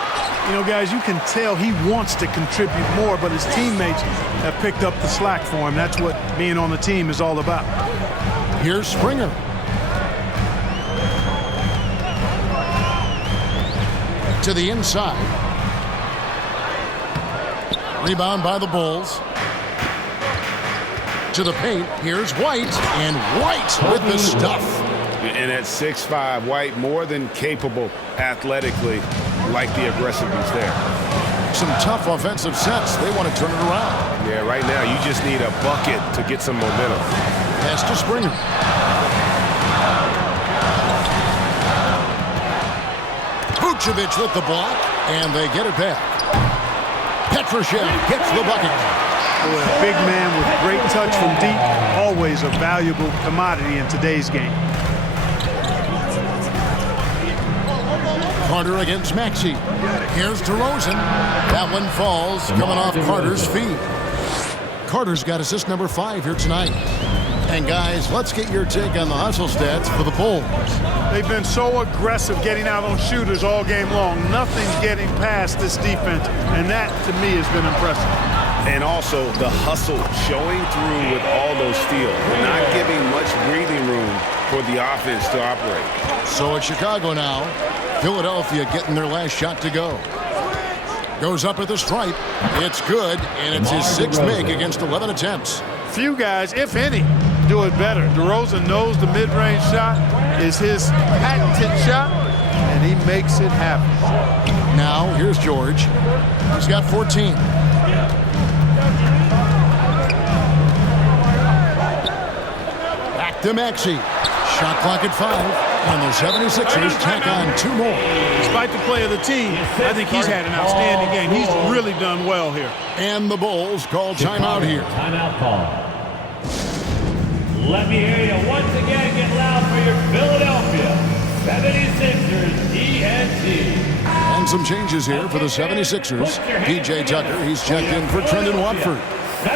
You know, guys, you can tell he wants to contribute more, but his teammates have picked up the slack for him. That's what being on the team is all about. Here's Springer. To the inside. Rebound by the Bulls. To the paint. Here's White. And White with the stuff. And at 6'5", White more than capable athletically, like the aggressiveness there. Some tough offensive sets. They want to turn it around. Yeah, right now you just need a bucket to get some momentum. Pass to Springer. Vucevic with the block, and they get it back. Petrushev gets the bucket. Boy, a big man with great touch from deep, always a valuable commodity in today's game. Carter against Maxey. Here's DeRozan. That one falls, coming off Carter's feet. Carter's got assist number 5 here tonight. And guys, let's get your take on the hustle stats for the Bulls. They've been so aggressive getting out on shooters all game long. Nothing's getting past this defense, and that, to me, has been impressive. And also the hustle showing through with all those steals, not giving much breathing room for the offense to operate. So it's Chicago now. Philadelphia getting their last shot to go. Goes up at the stripe. It's good, and it's his 6th make against 11 attempts. Few guys, if any, do it better. DeRozan knows the mid-range shot is his patented shot, and he makes it happen. Now, here's George. He's got 14. Back to Maxey. Shot clock at 5. And the 76ers tack on 2 more. Despite the play of the team, I think he's had an outstanding game. He's really done well here. And the Bulls call timeout here. Timeout call. Let me hear you once again. Get loud for your Philadelphia 76ers ENT. And some changes here for the 76ers. P.J. Tucker, he's checked in for Trendon Watford.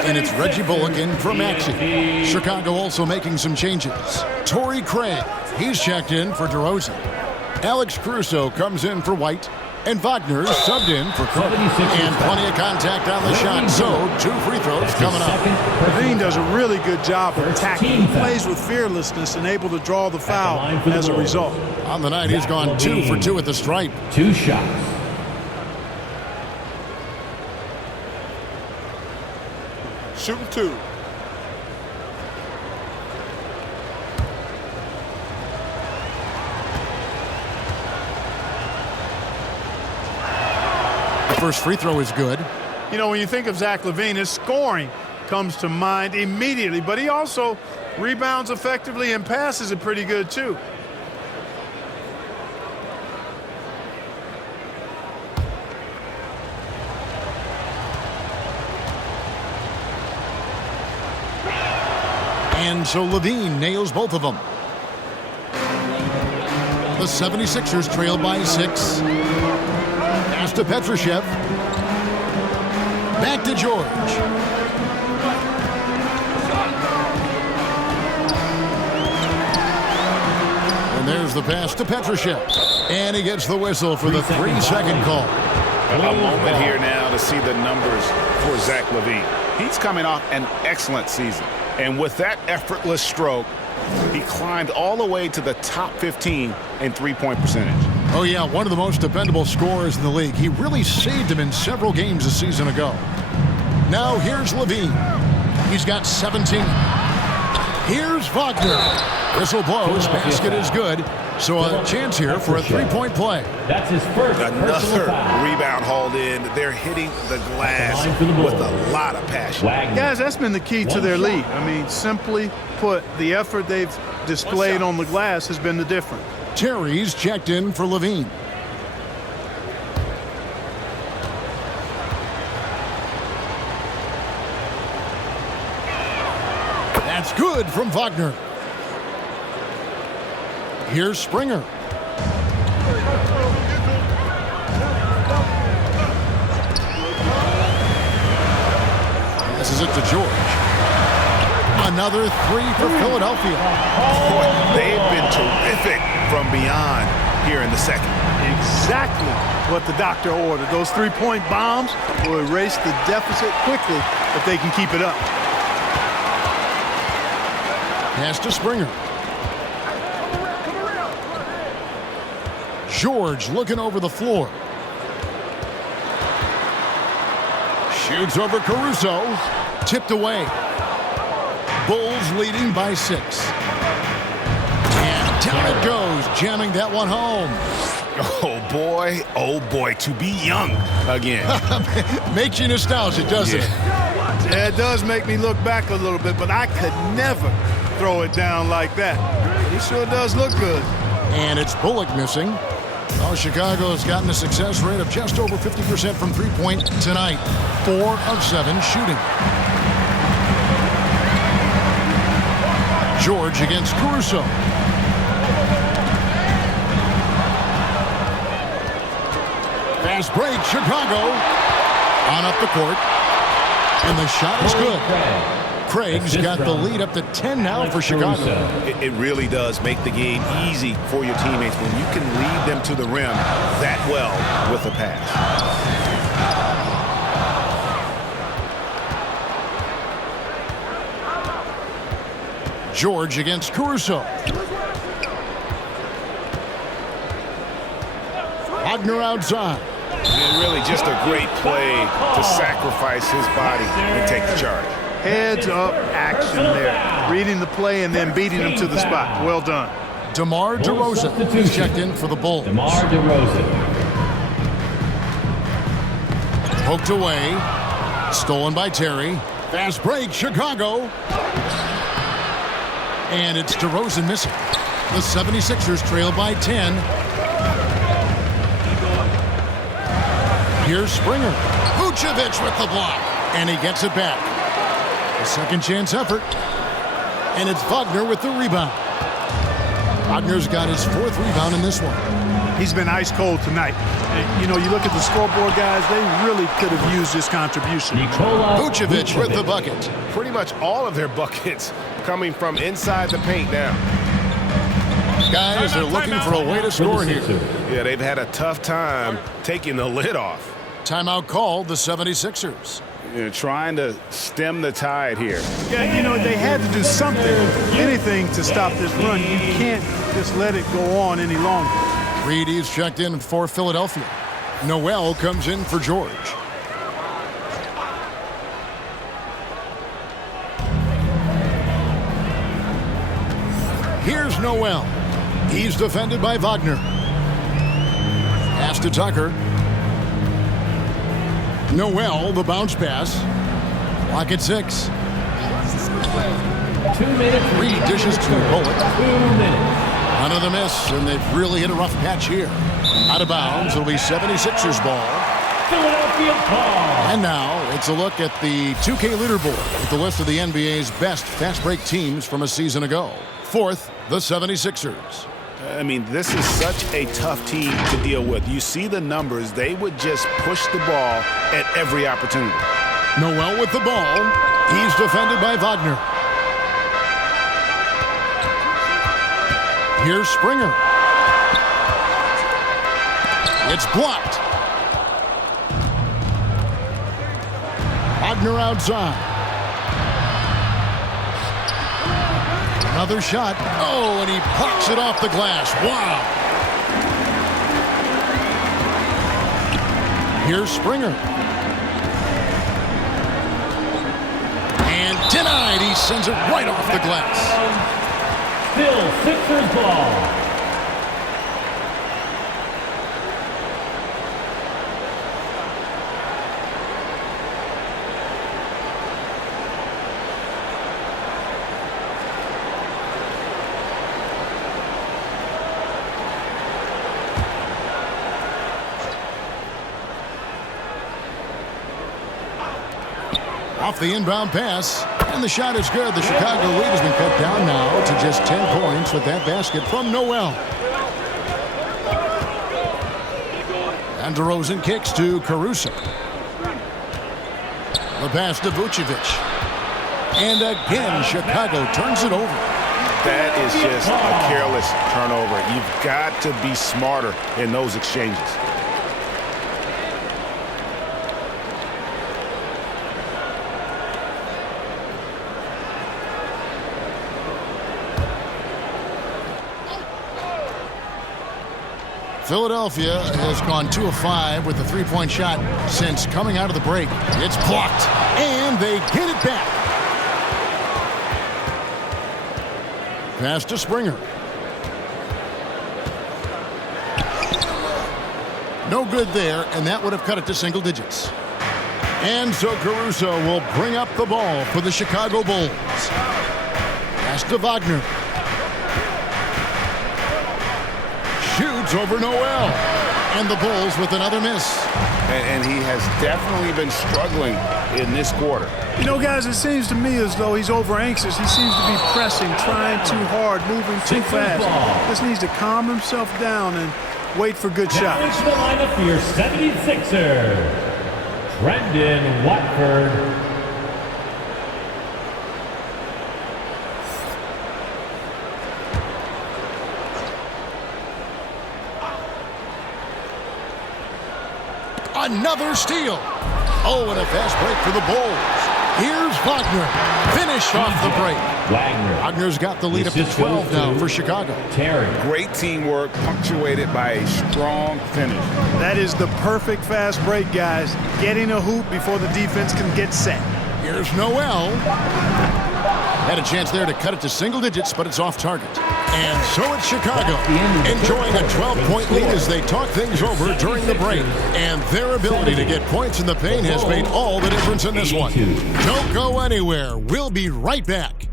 And it's Reggie Bullock in for Maxey. Chicago also making some changes. Torrey Craig, he's checked in for DeRozan. Alex Caruso comes in for White. And Wagner subbed in for Carter. And plenty of contact on the shot, so 2 free throws coming up. Levine does a really good job of attacking. He plays with fearlessness and able to draw the foul as a result. On the night, he's gone 2 for 2 at the stripe. 2 shots. Shooting 2. The first free throw is good. You know, when you think of Zach LaVine, his scoring comes to mind immediately, but he also rebounds effectively and passes it pretty good too. And so LaVine nails both of them. The 76ers trail by 6. Pass to Petrushev. Back to George. And there's the pass to Petrushev. And he gets the whistle for the 3-second call. A moment here now to see the numbers for Zach LaVine. He's coming off an excellent season. And with that effortless stroke, he climbed all the way to the top 15 in three-point percentage. Oh, yeah, one of the most dependable scorers in the league. He really saved him in several games a season ago. Now here's LaVine. He's got 17. Here's Wagner. Whistle blows. Basket is good. So a chance here for a three-point play. That's his first. Another rebound hauled in. They're hitting the glass with a lot of passion. Guys, that's been the key to their lead. I mean, simply put, the effort they've displayed on the glass has been the difference. Terry's checked in for Levine. That's good from Wagner. Here's Springer. Passes it to George. Another three for Philadelphia. Boy, they've been terrific from beyond here in the second. Exactly what the doctor ordered. Those three-point bombs will erase the deficit quickly if they can keep it up. Pass to Springer. George looking over the floor. Shoots over Caruso. Tipped away. Bulls leading by 6. And down it goes, jamming that one home. Oh boy, to be young again. Makes you nostalgic, doesn't it? Yeah, it does make me look back a little bit, but I could never throw it down like that. He sure does look good. And it's Bullock missing. Well, Chicago has gotten a success rate of just over 50% from three-point tonight. 4 of 7 shooting. George against Caruso. Fast break, Chicago. On up the court. And the shot is good. Craig's got the lead up to 10 now for Chicago. It really does make the game easy for your teammates when you can lead them to the rim that well with a pass. George against Caruso. Wagner outside. And really just a great play to sacrifice his body and take the charge. Heads-up action there. Reading the play and then beating him to the spot. Well done. DeMar DeRozan is checked in for the Bulls. DeMar DeRozan. Poked away. Stolen by Terry. Fast break, Chicago. And it's DeRozan missing. The 76ers trail by 10. Here's Springer. Vucevic with the block. And he gets it back. A second chance effort. And it's Wagner with the rebound. Wagner's got his 4th rebound in this one. He's been ice cold tonight. And, you know, you look at the scoreboard, guys, they really could have used this contribution. Vucevic with the bucket. Pretty much all of their buckets coming from inside the paint now. Guys, they're looking for a way to score here. Yeah, they've had a tough time taking the lid off. Timeout called the 76ers. You're trying to stem the tide here. Yeah, you know, they had to do something, anything to stop this run. You can't just let it go on any longer. Reedy's checked in for Philadelphia. Noel comes in for George. Here's Noel. He's defended by Wagner. Pass to Tucker. Noel, the bounce pass. Clock at 6. 2 minutes. Reed dishes to Bullock. 2 minutes. Another miss, and they've really hit a rough patch here. Out of bounds, it'll be 76ers ball. Philadelphia ball. And now it's a look at the 2K leaderboard with the list of the NBA's best fast break teams from a season ago. 4th, the 76ers. I mean, this is such a tough team to deal with. You see the numbers. They would just push the ball at every opportunity. Noel with the ball. He's defended by Wagner. Here's Springer. It's blocked. Wagner outside. Another shot. Oh, and he pops it off the glass. Wow. Here's Springer. And denied. White, he sends it right off the glass. Still Sixers ball. Off the inbound pass, and the shot is good. The Chicago lead has been cut down now to just 10 points with that basket from Noel. And DeRozan kicks to Caruso. The pass to Vucevic. And again, Chicago turns it over. That is just a careless turnover. You've got to be smarter in those exchanges. Philadelphia has gone 2 of 5 with the three-point shot since coming out of the break. It's blocked, and they get it back. Pass to Springer. No good there, and that would have cut it to single digits. And so Caruso will bring up the ball for the Chicago Bulls. Pass to Wagner. Shoots over Noel. And the Bulls with another miss. And he has definitely been struggling in this quarter. You know, guys, it seems to me as though he's over anxious. He seems to be pressing, trying too hard, moving too fast. Just needs to calm himself down and wait for good shots. That's the lineup for your 76er, Brendan Watford. Another steal. Oh, and a fast break for the Bulls. Here's Wagner. Finished off the break. Wagner's got the lead up to 12 now for Chicago. Great teamwork, punctuated by a strong finish. That is the perfect fast break, guys. Getting a hoop before the defense can get set. Here's Noel. Had a chance there to cut it to single digits, but it's off target. And so it's Chicago, enjoying a 12-point lead as they talk things over during the break. And their ability to get points in the paint has made all the difference in this one. Don't go anywhere. We'll be right back.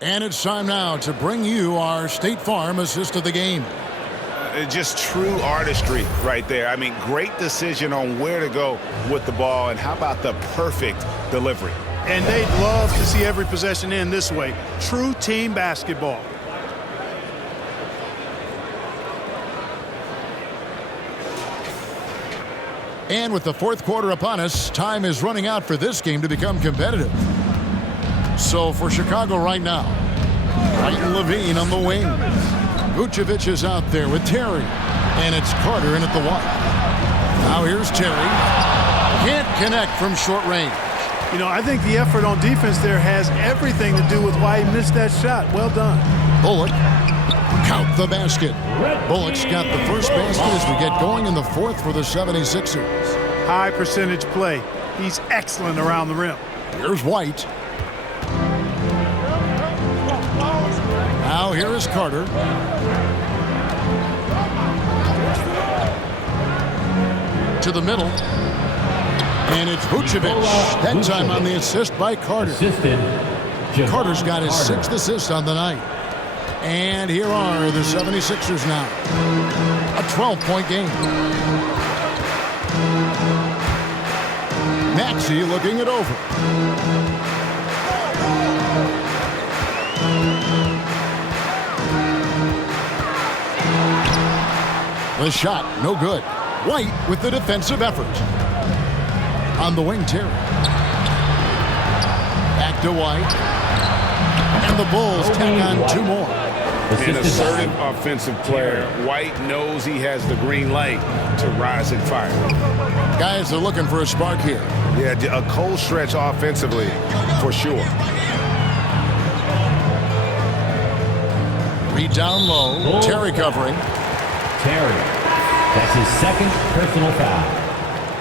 And it's time now to bring you our State Farm assist of the game. Just true artistry right there. I mean, great decision on where to go with the ball, and how about the perfect delivery? And they'd love to see every possession end this way. True team basketball. And with the fourth quarter upon us, time is running out for this game to become competitive. So for Chicago right now, Brighton Levine on the wing. Vucevic is out there with Terry. And it's Carter in at the one. Now here's Terry. Can't connect from short range. You know, I think the effort on defense there has everything to do with why he missed that shot. Well done. Bullock. Count the basket. Bullock's got the first basket as we get going in the fourth for the 76ers. High percentage play. He's excellent around the rim. Here's White. Now here is Carter. To the middle. And it's Vucevic. That time on the assist by Carter. Carter's got his 6th assist on the night. And here are the 76ers now. A 12-point game. Maxey looking it over. The shot, no good. White with the defensive effort. On the wing, Terry. Back to White. And And the Bulls tack on 2 more. An assertive offensive player. White knows he has the green light to rise and fire. Guys are looking for a spark here. Yeah, a cold stretch offensively for sure. Reed down low. Terry covering. Terry. That's his second personal foul.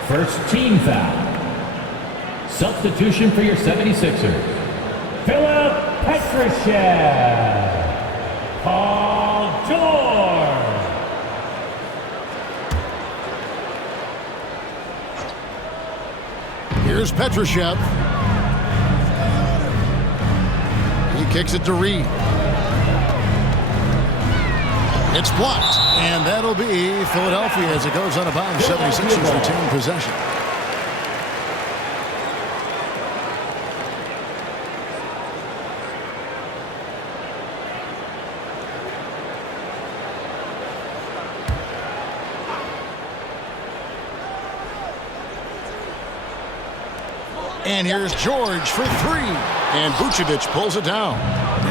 First team foul. Substitution for your 76ers. Philip Petrusev. Paul George. Here's Petrusev. He kicks it to Reed. It's blocked, and that'll be Philadelphia as it goes out of bounds. 76ers retain possession. And here's George for 3. And Vucevic pulls it down.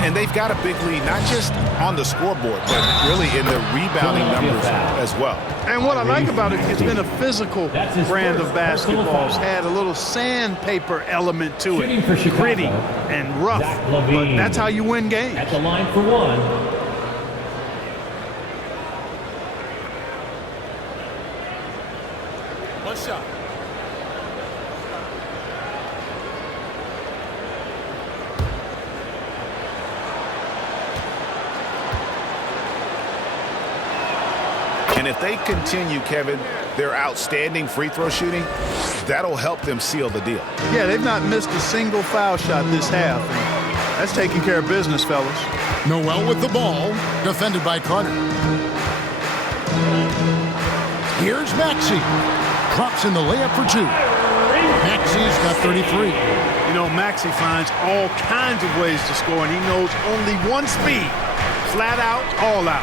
And they've got a big lead, not just on the scoreboard, but really in the rebounding numbers as well. And what I like about it, it's been a physical brand of basketball. It's had a little sandpaper element to it. Gritty and rough. But that's how you win games. At the line for 1. One shot. And if they continue, Kevin, their outstanding free throw shooting, that'll help them seal the deal. Yeah, they've not missed a single foul shot this half. That's taking care of business, fellas. Noel with the ball, defended by Carter. Here's Maxey. Drops in the layup for 2. Maxey's got 33. You know, Maxey finds all kinds of ways to score, and he knows only one speed. Flat out, all out.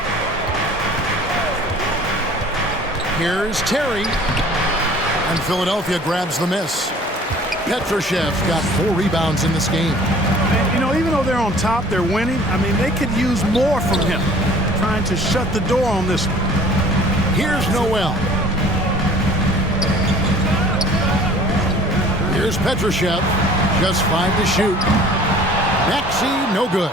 Here's Terry. And Philadelphia grabs the miss. Petrushev's got 4 rebounds in this game. And, you know, even though they're on top, they're winning. I mean, they could use more from him. Trying to shut the door on this one. Here's Noel. Here's Petrushev. Just 5 to shoot. Maxey, no good.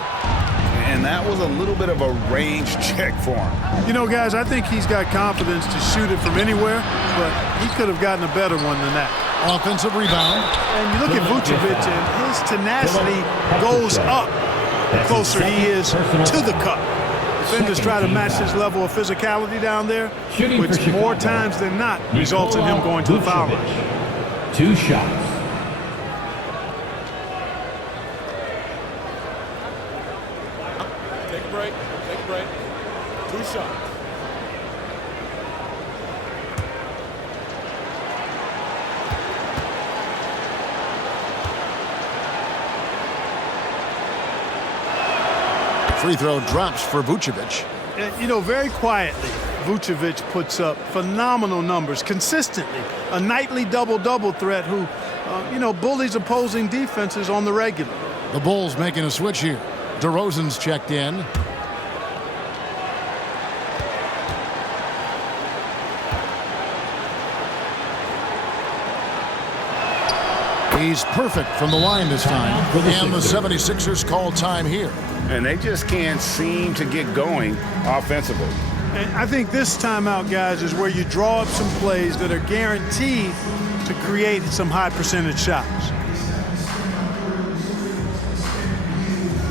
And that was a little bit of a range check for him. You know, guys, I think he's got confidence to shoot it from anywhere, but he could have gotten a better one than that. Offensive rebound. And you look at Vucevic, and his tenacity goes up the closer he is to the cup. Defenders try to match his level of physicality down there, which more times than not results in him going to the foul line. 2 shots. Take a break. Take a break. 2 shots. Free throw drops for Vucevic. You know, very quietly, Vucevic puts up phenomenal numbers consistently. A nightly double-double threat who, you know, bullies opposing defenses on the regular. The Bulls making a switch here. DeRozan's checked in. He's perfect from the line this time. And the 76ers call time here. And they just can't seem to get going offensively. And I think this timeout, guys, is where you draw up some plays that are guaranteed to create some high percentage shots.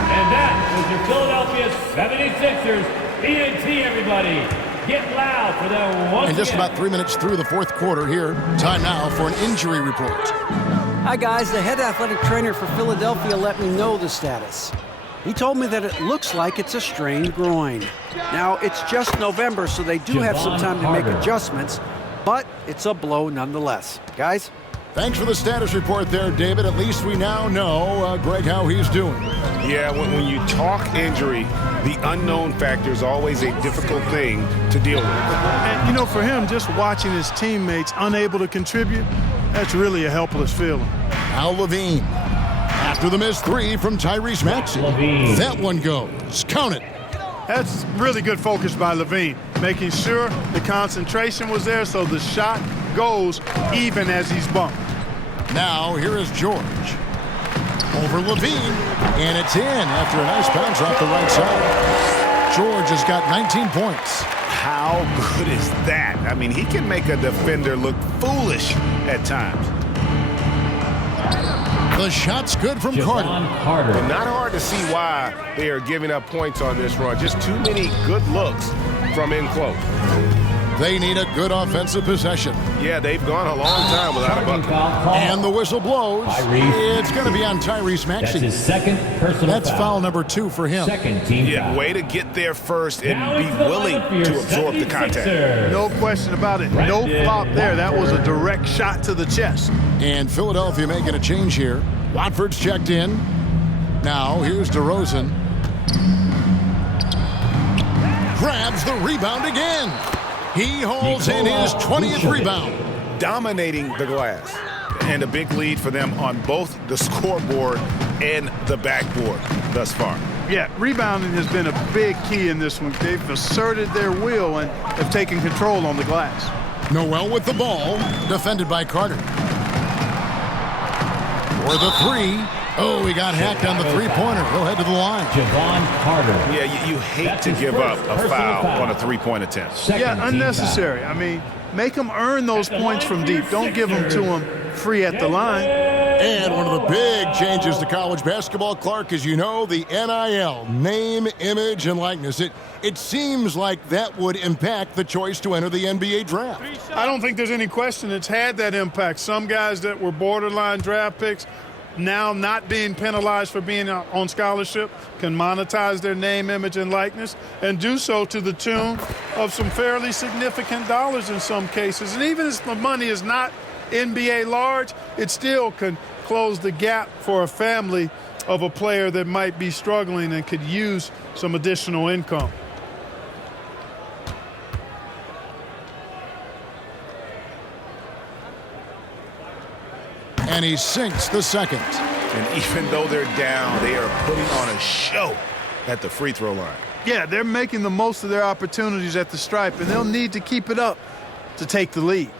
And that was your Philadelphia 76ers. ENT, everybody. Get loud for them once And just again. about 3 minutes through the 4th quarter here. Time now for an injury report. Hi, guys. The head athletic trainer for Philadelphia let me know the status. He told me that it looks like it's a strained groin. Now, it's just November, so they do have some time to make adjustments, but it's a blow nonetheless. Guys? Thanks for the status report there, David. At least we now know, Greg, how he's doing. Yeah, when you talk injury, the unknown factor is always a difficult thing to deal with. And, you know, for him, just watching his teammates unable to contribute, that's really a helpless feeling. Al Levine. After the missed three from Tyrese Maxey. That one goes. Count it. That's really good focus by LaVine, making sure the concentration was there so the shot goes even as he's bumped. Now here is George. Over LaVine, and it's in after a nice bounce off the right side. George has got 19 points. How good is that? I mean, he can make a defender look foolish at times. The shot's good from Carter. And not hard to see why they are giving up points on this run. Just too many good looks from in close. They need a good offensive possession. Yeah, they've gone a long time without a bucket. And the whistle blows. It's going to be on Tyrese Maxey. That's his second personal That's foul number 2 for him. Second team foul. Way to get there first and be willing to absorb the contact. No question about it. No flop there. That was a direct shot to the chest. And Philadelphia making a change here. Watford's checked in. Now here's DeRozan. Grabs the rebound again. He holds in his 20th rebound. Dominating the glass. And a big lead for them on both the scoreboard and the backboard thus far. Yeah, rebounding has been a big key in this one. They've asserted their will and have taken control on the glass. Noel with the ball, defended by Carter. For the three. Oh, he got hacked on the three-pointer. He'll head to the line. Javon Carter. Yeah, you hate to give up a foul on a three-point attempt. Yeah, unnecessary. I mean, make them earn those points from deep. Don't give them to them free at the line. And one of the big changes to college basketball, Clark, as you know, the NIL, name, image, and likeness. It seems like that would impact the choice to enter the NBA draft. I don't think there's any question it's had that impact. Some guys that were borderline draft picks now not being penalized for being on scholarship can monetize their name, image, and likeness and do so to the tune of some fairly significant dollars in some cases. And even if the money is not NBA large, it still can close the gap for a family of a player that might be struggling and could use some additional income. And he sinks the second. And even though they're down, they are putting on a show at the free throw line. Yeah, they're making the most of their opportunities at the stripe, and they'll need to keep it up to take the lead.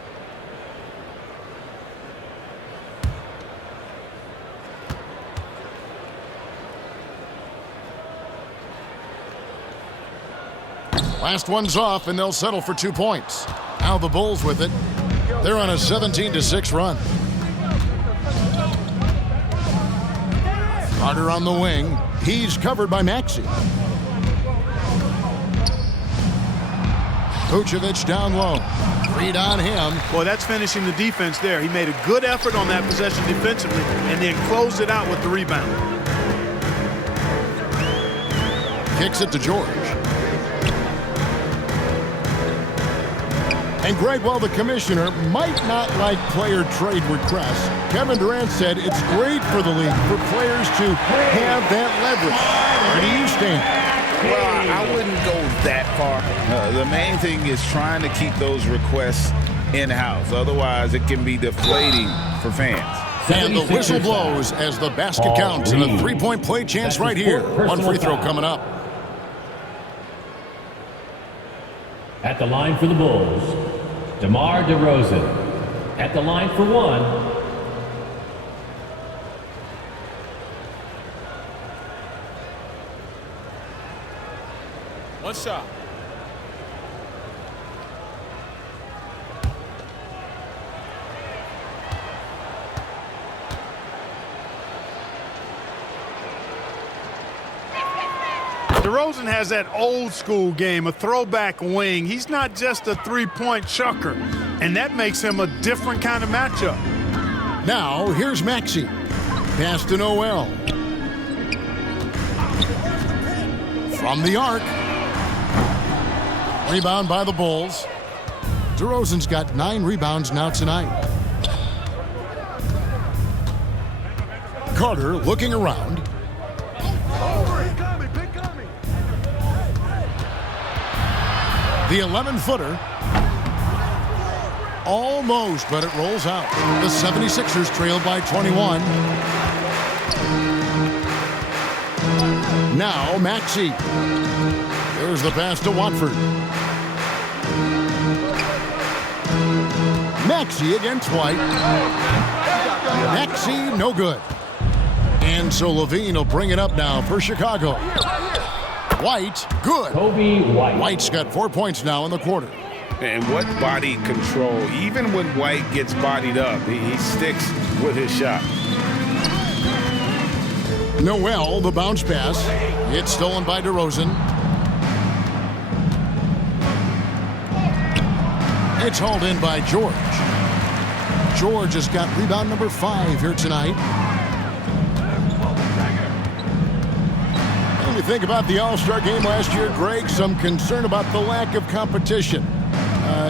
Last one's off, and they'll settle for 2 points. Now the Bulls with it. They're on a 17-6 run. Carter on the wing. He's covered by Maxey. Vucevic down low. Read on him. Boy, that's finishing the defense there. He made a good effort on that possession defensively and then closed it out with the rebound. Kicks it to George. And Greg, while the commissioner might not like player trade requests, Kevin Durant said it's great for the league for players to have that leverage. Where do you stand? Well, I wouldn't go that far. The main thing is trying to keep those requests in-house. Otherwise, it can be deflating for fans. And the whistle blows as the basket counts and a three-point play chance right here. One free throw coming up. At the line for the Bulls, DeMar DeRozan. At the line for one, one shot. DeRozan has that old school game, a throwback wing. He's not just a three-point chucker, and that makes him a different kind of matchup. Now, here's Maxey. Pass to Noel. From the arc. Rebound by the Bulls. DeRozan's got 9 rebounds now tonight. Carter looking around. The 11-footer. Almost, but it rolls out. The 76ers trail by 21. Now Maxey. There's the pass to Watford. Maxey against White. Maxey, no good. And so Levine will bring it up now for Chicago. White, good. Kobe White. White's got 4 points now in the quarter. And what body control. Even when White gets bodied up, he sticks with his shot. Noel, the bounce pass. It's stolen by DeRozan. It's hauled in by George. George has got rebound number 5 here tonight. When you think about the All-Star game last year, Greg, some concern about the lack of competition.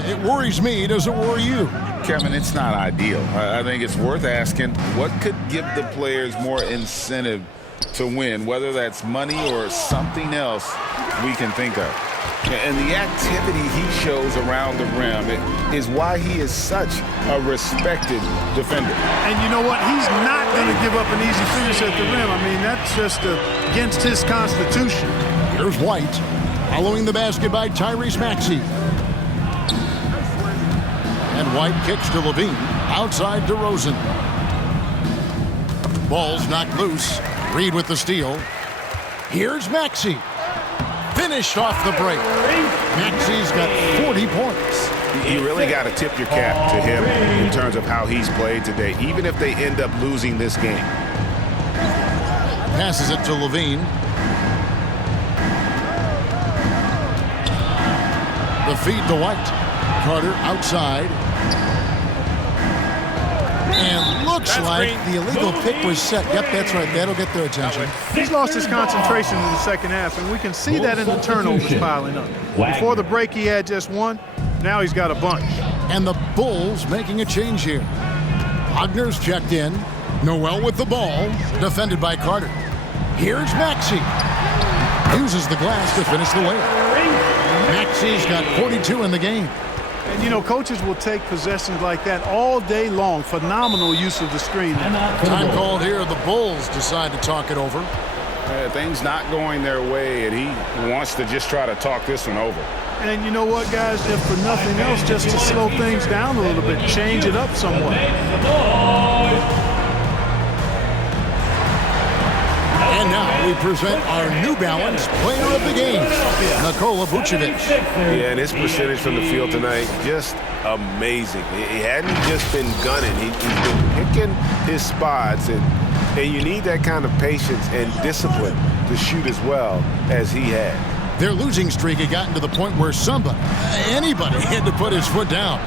It worries me. Does it worry you? Kevin, it's not ideal. I think it's worth asking what could give the players more incentive to win, whether that's money or something else we can think of. And the activity he shows around the rim is why he is such a respected defender. And you know what? He's not going to give up an easy finish at the rim. I mean, that's just against his constitution. Here's White, following the basket by Tyrese Maxey. And White kicks to Levine, outside DeRozan. Ball's knocked loose. Reed with the steal. Here's Maxey. Finished off the break. Maxey's got 40 points. You really got to tip your cap to him in terms of how he's played today, even if they end up losing this game. Passes it to Levine. The feed to White. Carter outside. And looks like the illegal pick was set. Yep, that's right. That'll get their attention. He's lost his concentration in the second half, and we can see that in the turnovers piling up. Before the break, he had just one. Now he's got a bunch. And the Bulls making a change here. Wagner's checked in. Noel with the ball. Defended by Carter. Here's Maxey. Uses the glass to finish the layup. Maxey's got 42 in the game. And, you know, coaches will take possessions like that all day long. Phenomenal use of the screen. Time called here. The Bulls decide to talk it over. Things not going their way, and he wants to just try to talk this one over. And you know what, guys? If for nothing else, just to slow things down a little bit, change it up somewhat. And now we present our New Balance Player of the Game, Nikola Vucevic. Yeah, and his percentage from the field tonight, just amazing. He hadn't just been gunning. He's been picking his spots, and you need that kind of patience and discipline to shoot as well as he had. Their losing streak had gotten to the point where anybody had to put his foot down.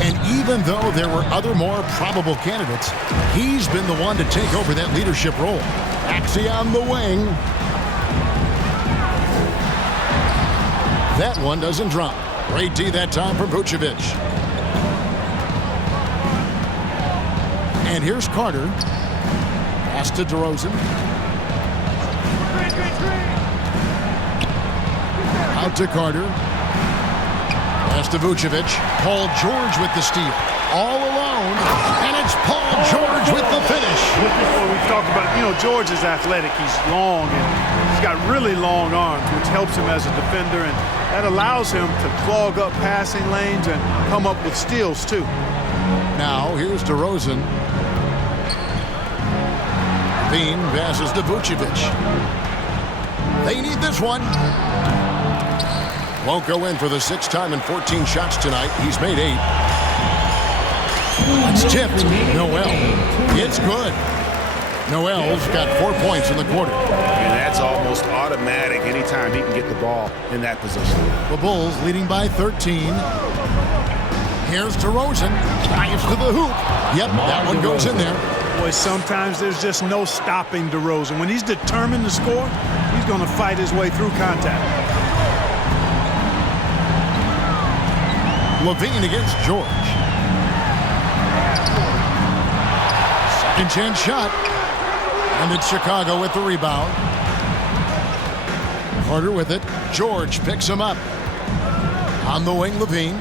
And even though there were other more probable candidates, he's been the one to take over that leadership role. Maxey on the wing. That one doesn't drop. Great D that time from Vucevic. And here's Carter. Pass to DeRozan. Out to Carter. Pass to Vucevic. Paul George with the steal. All alone. And it's Paul George with the finish. Well, we've talked about, you know, George is athletic. He's long, and he's got really long arms, which helps him as a defender, and that allows him to clog up passing lanes and come up with steals, too. Now, here's DeRozan. Bean passes to Vucevic. They need this one. Won't go in for the 6th time in 14 shots tonight. He's made 8. It's tipped. Noel. It's good. Noel's got 4 points in the quarter. And that's almost automatic anytime he can get the ball in that position. The Bulls leading by 13. Here's DeRozan. Drives to the hoop. Yep, that one goes in there. Boy, sometimes there's just no stopping DeRozan. When he's determined to score, he's going to fight his way through contact. Levine against George. Second chance shot. And it's Chicago with the rebound. Carter with it. George picks him up. On the wing, Levine.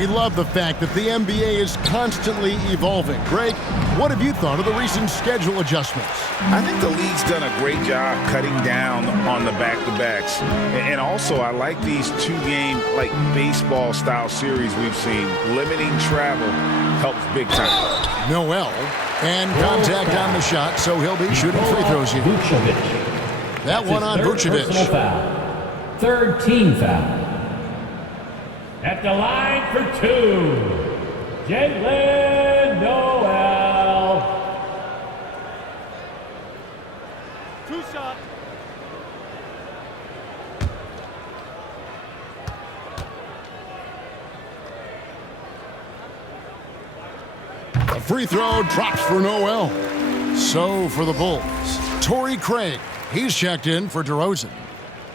We love the fact that the NBA is constantly evolving. Greg, what have you thought of the recent schedule adjustments? I think the league's done a great job cutting down on the back-to-backs. And also, I like these two-game, like baseball-style series we've seen. Limiting travel helps big time. Noel, and contact on the shot, so he'll be shooting free throws here. Vucevic. That one on Vucevic. Personal foul. Third team foul. At the line for two, Jalen Noel. Two shot. A free throw drops for Noel. So for the Bulls, Torrey Craig. He's checked in for DeRozan.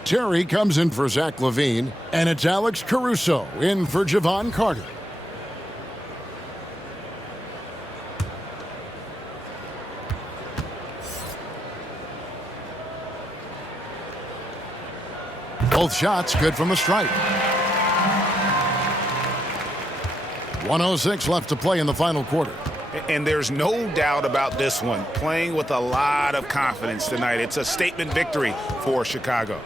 Terry comes in for Zach LaVine, and it's Alex Caruso in for Javon Carter. Both shots good from the stripe. 1:06 left to play in the final quarter. And there's no doubt about this one. Playing with a lot of confidence tonight. It's a statement victory for Chicago.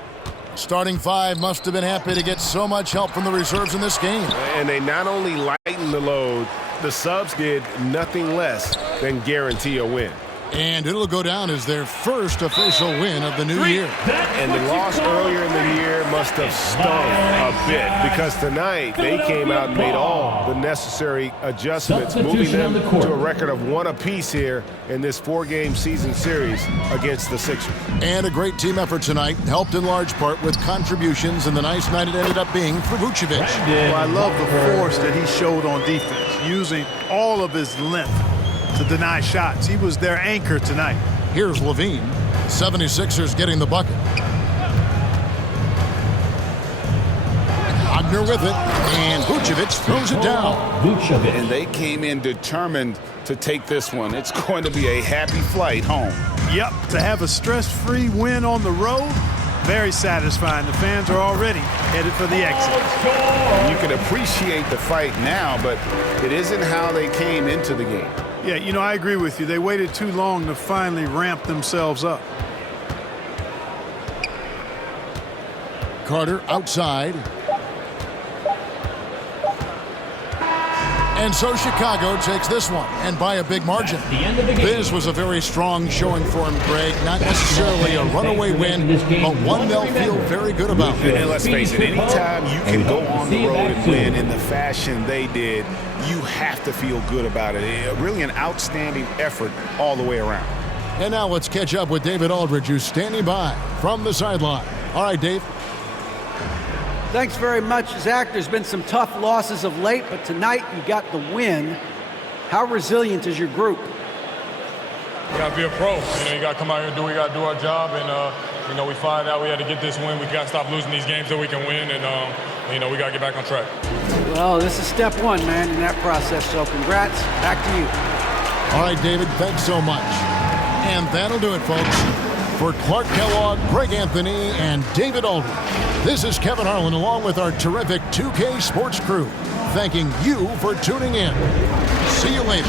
Starting five must have been happy to get so much help from the reserves in this game. And they not only lightened the load, the subs did nothing less than guarantee a win. And it'll go down as their first official win of the new year. And the loss earlier in the year must have stung a bit, because tonight they came out and made all the necessary adjustments, moving them to a record of 1 apiece here in this 4-game season series against the Sixers. And a great team effort tonight, helped in large part with contributions, and the nice night it ended up being for Vucevic. Well, I love the force that he showed on defense, using all of his length to deny shots. He was their anchor tonight. Here's LaVine. 76ers getting the bucket. Wagner with it, and Vucevic throws it down. Vucevic. And they came in determined to take this one. It's going to be a happy flight home. Yep, to have a stress-free win on the road, very satisfying. The fans are already headed for the exit. You can appreciate the fight now, but it isn't how they came into the game. Yeah, you know, I agree with you. They waited too long to finally ramp themselves up. Carter outside. And so Chicago takes this one, and by a big margin. This was a very strong showing for him, Greg. Not necessarily a runaway win, but one they'll feel very good about. And let's face it, anytime you can go on the road and win in the fashion they did, you have to feel good about it. Really an outstanding effort all the way around. And now let's catch up with David Aldridge, who's standing by from the sideline. All right, Dave. Thanks very much, Zach. There's been some tough losses of late, but tonight you got the win. How resilient is your group? You got to be a pro. You got to come out here and we got to do our job. And, we find out we had to get this win. We got to stop losing these games so we can win. And, we got to get back on track. Well, this is step one, man, in that process. So congrats. Back to you. All right, David, thanks so much. And that'll do it, folks. For Clark Kellogg, Greg Anthony, and David Aldridge, this is Kevin Harlan along with our terrific 2K Sports crew, thanking you for tuning in. See you later.